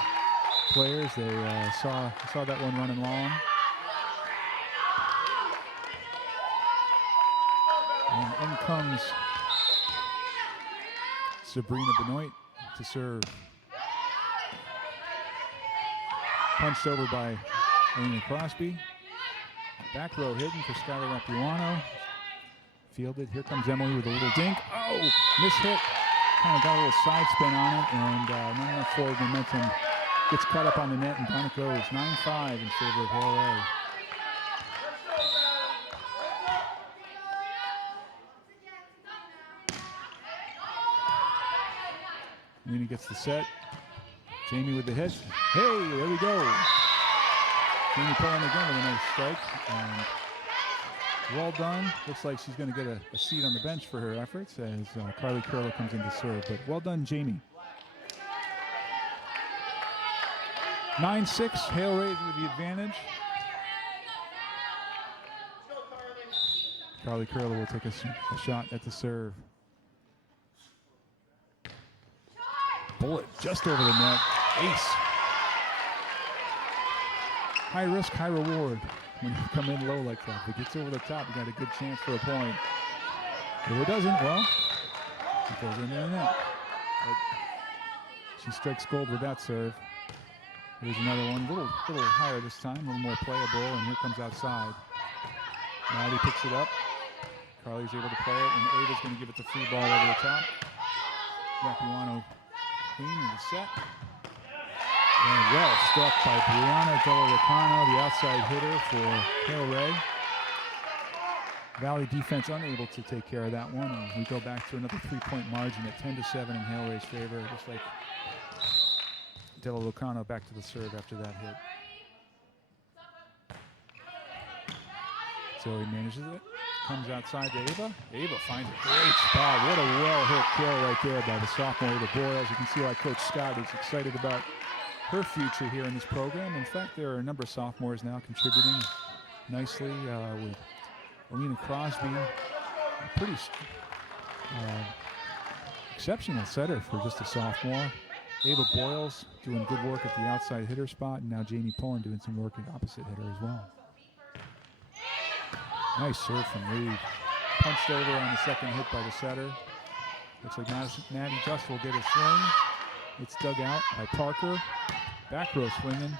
players. They saw that one running long. And in comes Sabrina Benoit to serve. Punched over by Alina Crosby. Back row hidden for Skylar Rapuano. Fielded. Here comes Emily with a little dink. Oh, miss hit. Kind of got a little side spin on it, and not enough forward momentum. Gets caught up on the net, and down it goes. 9-5 in favor of Hale Ray. Alina gets the set. Jamie with the hit. Hey, there we go. Jamie pulling again with a nice strike. And well done. Looks like she's going to get a seat on the bench for her efforts as Carly Curler comes in to serve. But well done, Jamie. 9-6, Hale Ray with the advantage. Carly Curler will take a shot at the serve. Bullet just over the net. Ace. High risk, high reward. When you come in low like that, if it gets over the top, you got a good chance for a point. If it doesn't, well, it goes into the net. But she strikes gold with that serve. Here's another one, a little higher this time, a little more playable, and here comes outside. Maddie picks it up. Carly's able to play it, and Ava's going to give it the free ball over the top. Rapuano clean in the set. And well struck by Brianna Deloricano, the outside hitter for Hale Ray. Valley defense unable to take care of that one, and we go back to another 3-point margin at 10-7 in Hale Ray's favor. Looks like Deloricano back to the serve after that hit. So he manages it, comes outside to Ava. Ava finds a great spot. What a well-hit kill right there by the sophomore Ava Boyles. You can see why Coach Scott is excited about her future here in this program. In fact, there are a number of sophomores now contributing nicely with Alina Crosby, a pretty exceptional setter for just a sophomore. Ava Boyles doing good work at the outside hitter spot, and now Jamie Pullen doing some work at opposite hitter as well. Nice serve from Reed. Punched over on the second hit by the setter. Looks like Maddie Just will get a swing. It's dug out by Parker. Back row swinging.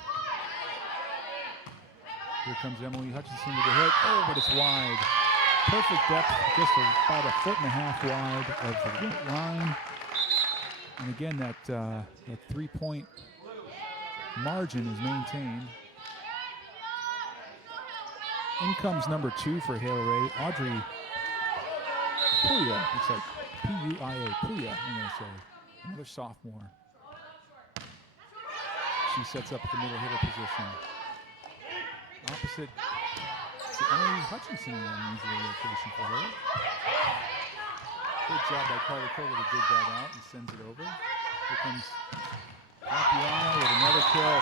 Here comes Emily Hutchinson with the hit. Oh, but it's wide. Perfect depth, just about 1.5 feet wide of the white line. And again, that 3-point margin is maintained. In comes number 2 for Hale Ray, Audrey Puya. It's like P-U-I-A, Puya, I'm going to say. Another sophomore. She sets up at the middle hitter position. Opposite to Emily Hutchinson, an unusual location for her. Good job by Carly Curler to dig that out and sends it over. Here comes Rapuano with another kill.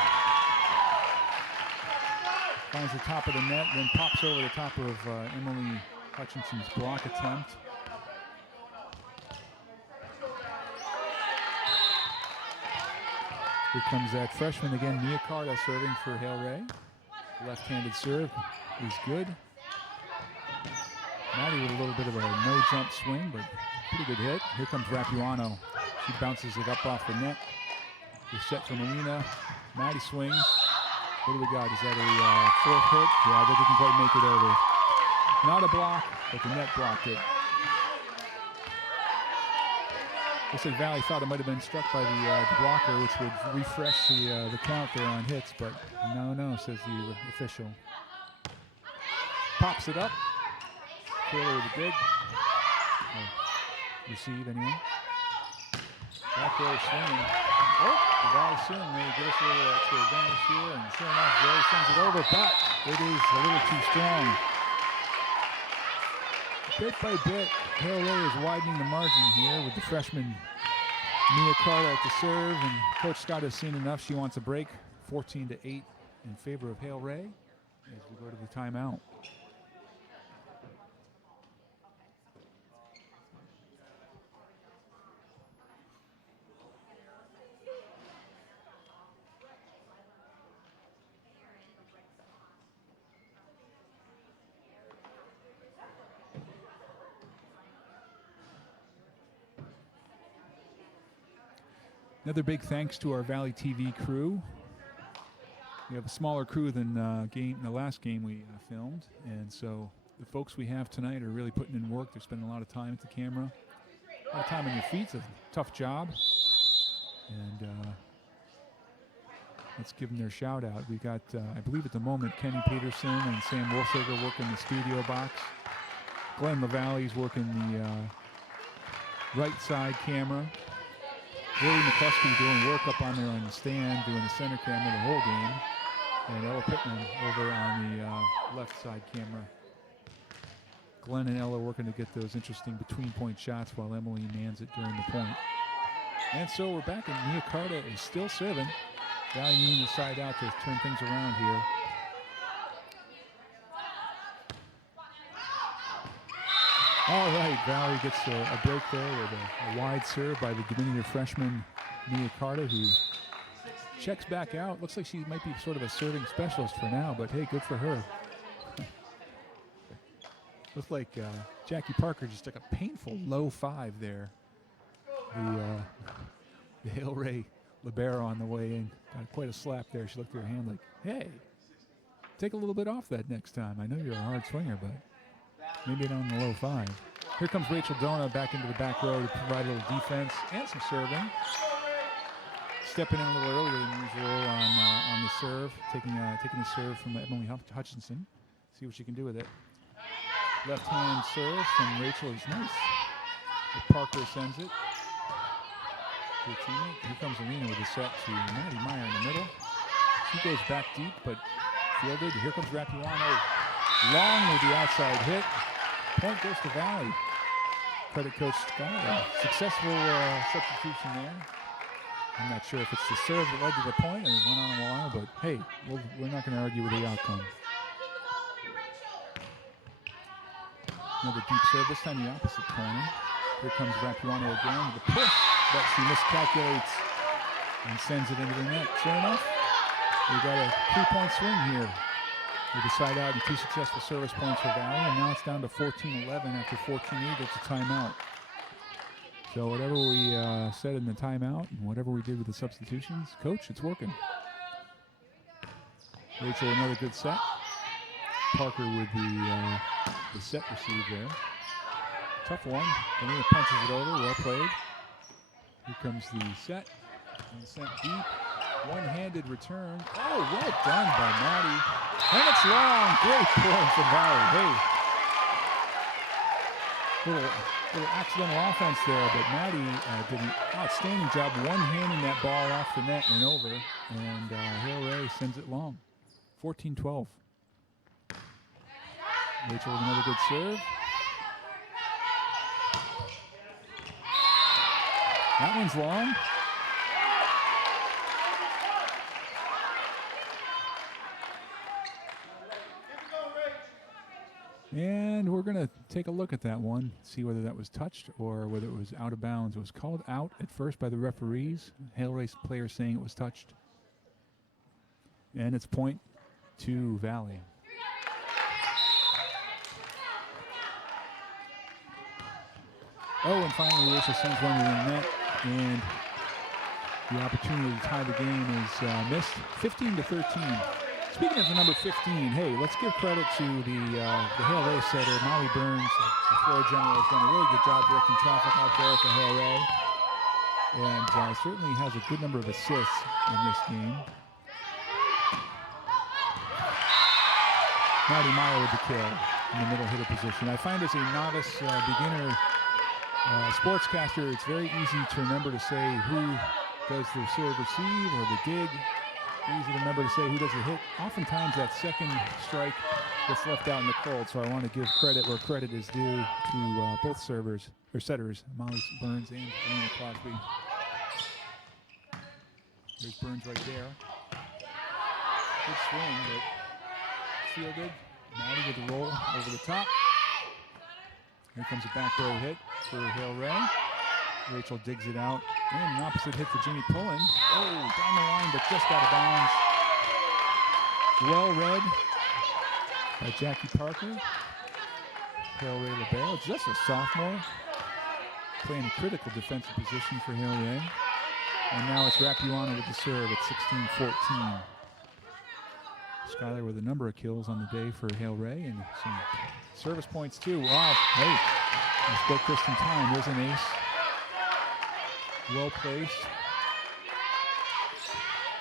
Finds the top of the net, then pops over the top of Emily Hutchinson's block attempt. Here comes that freshman again, Mia Carter serving for Hale Ray. Left-handed serve is good. Maddie with a little bit of a no-jump swing, but pretty good hit. Here comes Rapuano. She bounces it up off the net. The set from Alina. Maddie swings. What do we got? Is that a fourth hit? Yeah, that didn't quite make it over. Not a block, but the net blocked it. Looks like Valley thought it might have been struck by the blocker, which would refresh the count there on hits, but no, says the official. Pops it up. Taylor with a dig. Receive anyway. Back row swinging. Oh, the Valley swing may give us a little extra advantage here, and sure enough, Valley sends it over, but it is a little too strong. Bit by bit, Hale Ray is widening the margin here with the freshman Mia Carter at the serve, and Coach Scott has seen enough. She wants a break, 14-8 in favor of Hale Ray as we go to the timeout. Another big thanks to our Valley TV crew. We have a smaller crew than the last game we filmed, and so the folks we have tonight are really putting in work. They're spending a lot of time at the camera, a lot of time on your feet. It's a tough job, and let's give them their shout out. We got, I believe at the moment, Kenny Peterson and Sam Wolfsager working the studio box. Glenn LaValle's working the right side camera. Willie McCluskey doing work up on there on the stand, doing the center camera the whole game. And Ella Pittman over on the left side camera. Glenn and Ella working to get those interesting between point shots while Emily mans it during the point. And so we're back, and Mia Carter is still serving. Valley needing the side out to turn things around here. All right, Valley gets a break there with a wide serve by the diminutive freshman Mia Carter, who checks back out. Looks like she might be sort of a serving specialist for now, but hey, good for her. Looks like Jackie Parker just took a painful low five there. The Hale Ray libero on the way in got quite a slap there. She looked at her hand like, hey, take a little bit off that next time. I know you're a hard swinger, but maybe not on the low five. Here comes Rachel Dona back into the back row to provide a little defense and some serving. Stepping in a little earlier than usual on the serve, taking the serve from Emily Hutchinson. See what she can do with it. Left hand serve from Rachel is nice. But Parker sends it to a teammate. Here comes Alina with a set to Maddie Meyer in the middle. She goes back deep, but fielded. Here comes Rapuano. Long with the outside hit. Point goes to Valley. Credit Coach Scott. A successful substitution there. I'm not sure if it's the serve that led to the point and it went on a while, but hey, we're not going to argue with the outcome. Another deep serve, this time the opposite corner. Here comes Rapuano again with a push, but she miscalculates and sends it into the net. Sure enough, we've got a 3-point swing here. With the side out and 2 successful service points for Valley, and now it's down to 14-11 after 14-8. It's a timeout. So whatever we said in the timeout and whatever we did with the substitutions, Coach, it's working. Rachel, another good set. Parker with the set receive there. Tough one. Alina punches it over. Well played. Here comes the set. And sent deep. One-handed return. Oh, well done by Maddie. And it's long. Great point from Valley. Hey. Little accidental offense there, but Maddie did an outstanding job one-handing that ball off the net and over. And Hale Ray sends it long. 14-12. Rachel with another good serve. That one's long. And we're going to take a look at that one, see whether that was touched or whether it was out of bounds. It was called out at first by the referees. Hale Ray players saying it was touched. And it's point to Valley. Oh, and finally Rachel sends one to the net. and the opportunity to tie the game is missed. 15-13. Speaking of the number 15, hey, let's give credit to the Hale Ray setter, Molly Burns. The floor general has done a really good job directing traffic out there for Hale Ray, and certainly has a good number of assists in this game. Maddie Meyer with the kill in the middle hitter position. I find as a novice beginner sportscaster, it's very easy to remember to say who does the serve receive or the dig. Easy to remember to say who does the hit. Oftentimes that second strike gets left out in the cold, so I want to give credit where credit is due to both servers, or setters, Molly Burns and Alina Crosby. There's Burns right there. Good swing, but fielded. Maddie with the roll over the top. Here comes a back row hit for Hale Ray. Rachel digs it out. And an opposite hit for Jamie Pullen. Oh, down the line, but just out of bounds. Well read by Jackie Parker. Hale Ray Libero, just a sophomore, playing a critical defensive position for Hale Ray. And now it's Rapuano with the serve at 16-14. Skylar with a number of kills on the day for Hale Ray and some service points too. Wow, hey, I spoke just in time. There's an ace. Well placed.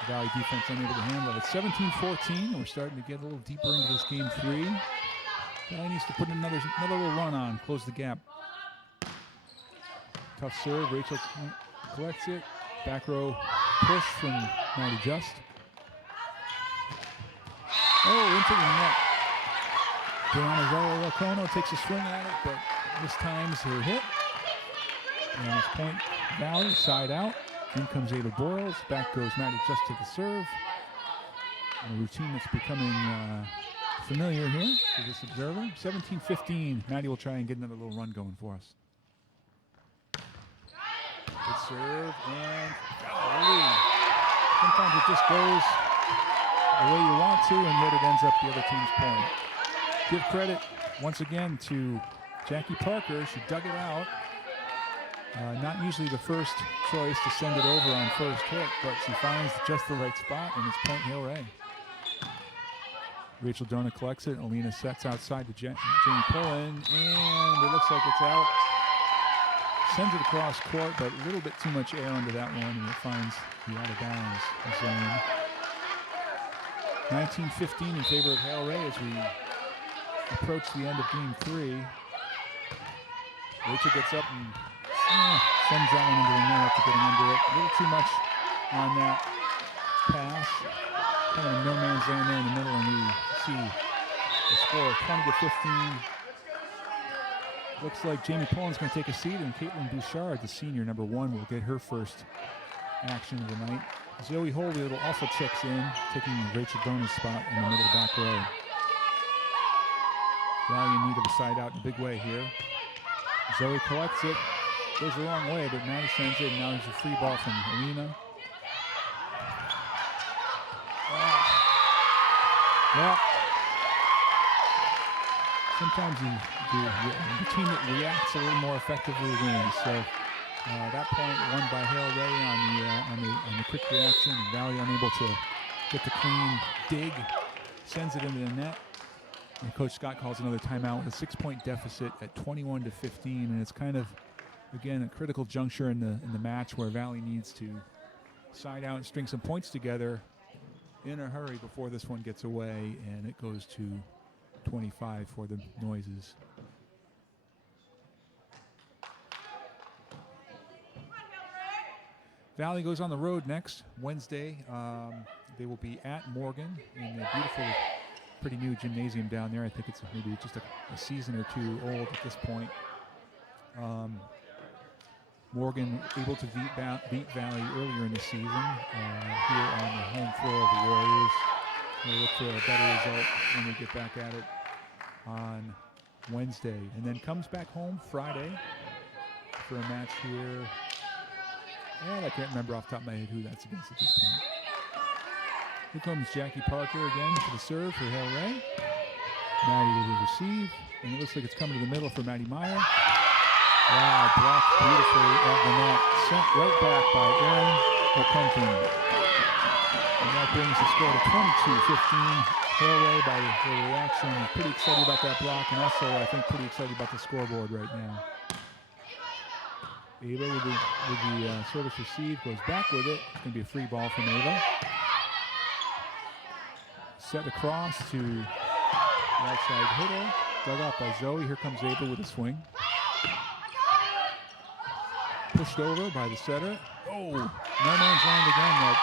Valley defense unable to handle it. It's 17-14. We're starting to get a little deeper into this game 3. Valley needs to put another little run on, close the gap. Tough serve. Rachel collects it. Back row push from Maddie Just. Oh, into the net. Brianna Zara-Locono takes a swing at it, but mistimes her hit. And it's point Valley, side out. In comes Ava Boyles. Back goes Maddie Just to the serve. A routine that's becoming familiar here for this observer. 17-15. Maddie will try and get another little run going for us. Good serve, and golly. Sometimes it just goes the way you want to, and yet it ends up the other team's point. Give credit once again to Jackie Parker. She dug it out. Not usually the first choice to send it over on first hit, but she finds just the right spot, and it's point Hale Ray. Rachel Dona collects it. Alina sets outside to Jamie Pullen, and it looks like it's out. Sends it across court, but a little bit too much air under that one, and it finds the out of bounds zone. 19-15 in favor of Hale Ray as we approach the end of game 3. Rachel gets up and sends that one into the net after getting under it. A little too much on that pass. Kind of a no man's land there in the middle, and we see the score 20-15. Looks like Jamie Pullen's going to take a seat, and Caitlin Bouchard, the senior, number 1, will get her first action of the night. Zoe Holyoke also checks in, taking Rachel Dona's spot in the middle back row. Valley in need of a side out in a big way here. Zoe collects it, goes the wrong way, but Maddie sends it, and now there's a free ball from Alina. Well, sometimes the team that reacts a little more effectively wins. So that point won by Hale Ray on the quick reaction. Valley unable to get the clean dig, sends it into the net. And Coach Scott calls another timeout with a 6-point deficit at 21-15, and it's kind of, again, a critical juncture in the match where Valley needs to side out and string some points together in a hurry before this one gets away, and it goes to 25 for the Noises. Valley goes on the road next Wednesday. They will be at Morgan in the beautiful, pretty new gymnasium down there. I think it's maybe just a season or two old at this point. Morgan able to beat Valley earlier in the season here on the home floor of the Warriors. We'll look for a better result when we get back at it on Wednesday. And then comes back home Friday for a match here. And I can't remember off the top of my head who that's against at this point. Here comes Jackie Parker again for the serve for Hale Ray. Maddie with the receive. And it looks like it's coming to the middle for Maddie Meyer. Wow, blocked beautifully at the net. Sent right back by Aaron O'Penton. And that brings the score to 22-15. Hale Ray by the reaction. Pretty excited about that block, and also I think pretty excited about the scoreboard right now. Ava with the service received, goes back with it. It's going to be a free ball from Ava. Set across to the outside hitter. Dug out by Zoe. Here comes Ava with a swing. Pushed over by the setter. Oh, no man's land again.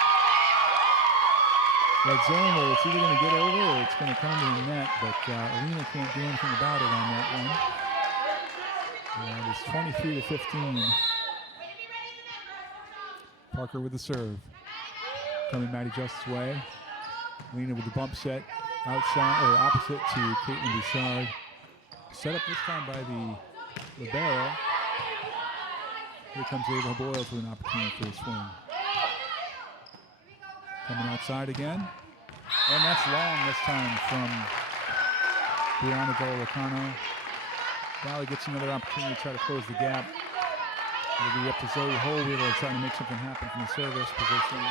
That zone where it's either going to get over or it's going to come to the net, but Alina can't do anything about it on that one. And it's 23-15. Parker with the serve. Coming Maddie Just's way. Alina with the bump set outside or opposite to Caitlin Bouchard. Set up this time by the libero. Here comes Ava Boyles with an opportunity for a swing. Coming outside again. And that's long this time from Brianna Golicano. Valley gets another opportunity to try to close the gap. It'll be up to Zoe Holwheeler trying to make something happen from the service position.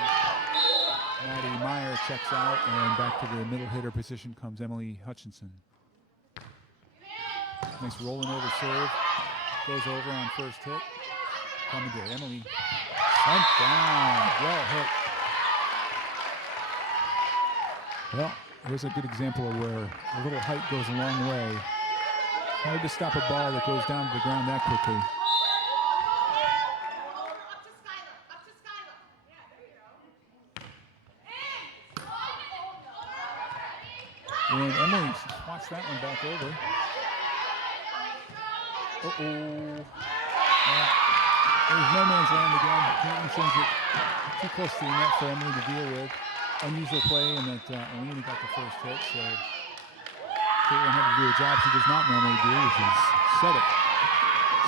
Maddie Meyer checks out, and back to the middle hitter position comes Emily Hutchinson. Nice rolling over serve. Goes over on first hit. Coming to Emily. Sent down. Well hit. Well, here's a good example of where a little height goes a long way. Hard to stop a ball that goes down to the ground that quickly. And Emily swats that one back over. Uh-oh. There's no man's land again. Caitlin sends it too close to the net for Emily to deal with. Unusual play in that Alina got the first hit, so Caitlin had to do a job she does not normally do, which is set it.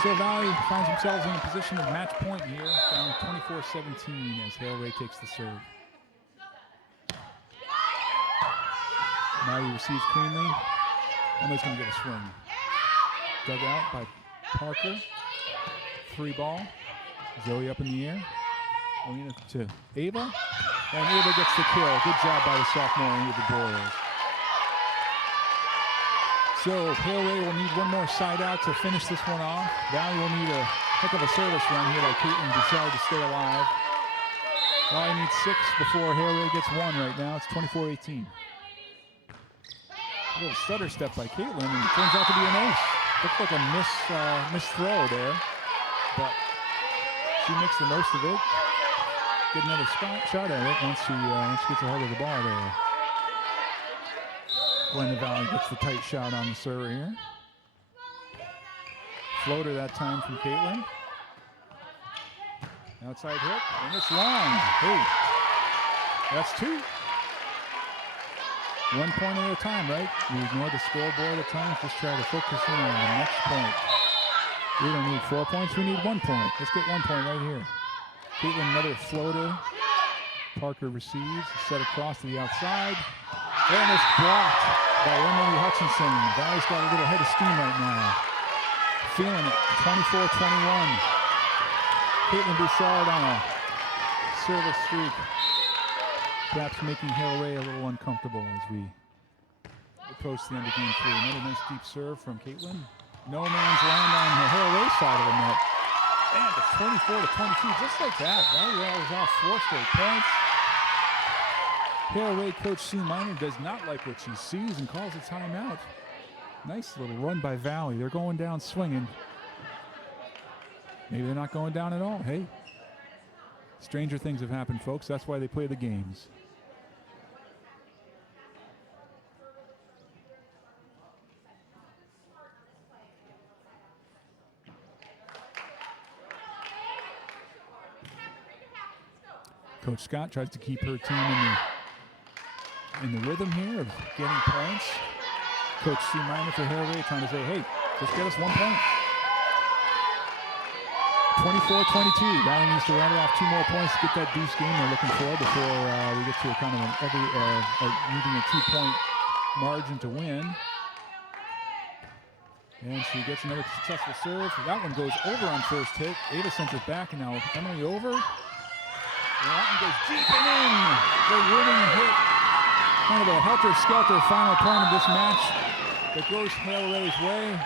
So Valley finds themselves in a position of match point here, down 24-17 as Hale Ray takes the serve. Maddie receives cleanly. Emily's going to get a swing. Dug out by Parker. Free ball. Zoe up in the air. Alina to Ava. And Ava gets the kill. Good job by the sophomore Ava Boyles. So Hale Ray will need one more side out to finish this one off. Valley will need a heck of a service run here by Caitlin Bouchard to stay alive. Valley needs 6 before Hale Ray gets 1 right now. It's 24-18. A little stutter step by Caitlin, and it turns out to be an ace. Looked like a miss throw there, but she makes the most of it. Get another shot at it once she gets a hold of the ball there. Glenda Valley gets the tight shot on the server here. Floater that time from Caitlin. Outside hit, and it's long. Hey, that's 2. 1 point at a time, right? We ignore the scoreboard at times, just try to focus in on the next point. We don't need 4 points, we need 1 point. Let's get 1 point right here. Caitlin, another floater. Parker receives, set across to the outside. And it's blocked by Emily Hutchinson. Valley's got a little head of steam right now. Feeling it, 24-21. Caitlin Bouchard on a service streak. Perhaps making Hale Ray a little uncomfortable as we approach the end of game 3. Another nice deep serve from Caitlin. No man's land on the Hale Ray side of the net. And it's 24-22, just like that. Valley was off 4 straight points. Hale Ray coach C. Minor does not like what she sees and calls a timeout. Nice little run by Valley. They're going down swinging. Maybe they're not going down at all. Hey, stranger things have happened, folks. That's why they play the games. Coach Scott tries to keep her team in the rhythm here of getting points. Coach C. Minor for Hale Ray trying to say, hey, just get us 1 point. 24-22. Valley needs to rattle off 2 more points to get that deuce game they're looking for before we get to a kind of needing a 2-point margin to win. And she gets another successful serve. That one goes over on first hit. Ava sends it back, and now Emily over. And that one goes deep and in. The winning hit. Kind of a helter-skelter final point of this match that goes Hale Ray's way.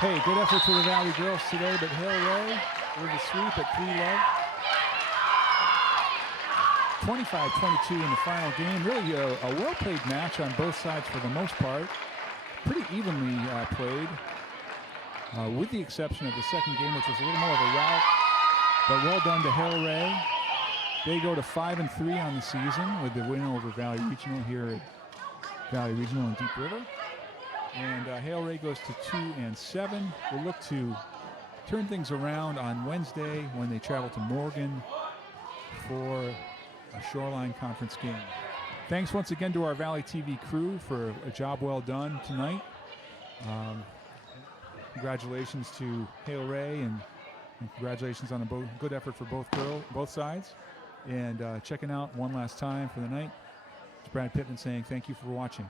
Hey, good effort for the Valley girls today, but Hale Ray with a sweep at 3-love. 25-22 in the final game. Really a well-played match on both sides for the most part. Pretty evenly played, with the exception of the second game, which was a little more of a rout. But well done to Hale Ray. They go to 5-3 on the season with the win over Valley Regional here at Valley Regional in Deep River. And Hale Ray goes to 2-7. We'll look to turn things around on Wednesday when they travel to Morgan for a Shoreline Conference game. Thanks once again to our Valley TV crew for a job well done tonight. Congratulations to Hale Ray and congratulations on a good effort for both sides. And checking out one last time for the night, it's Brad Pittman saying thank you for watching.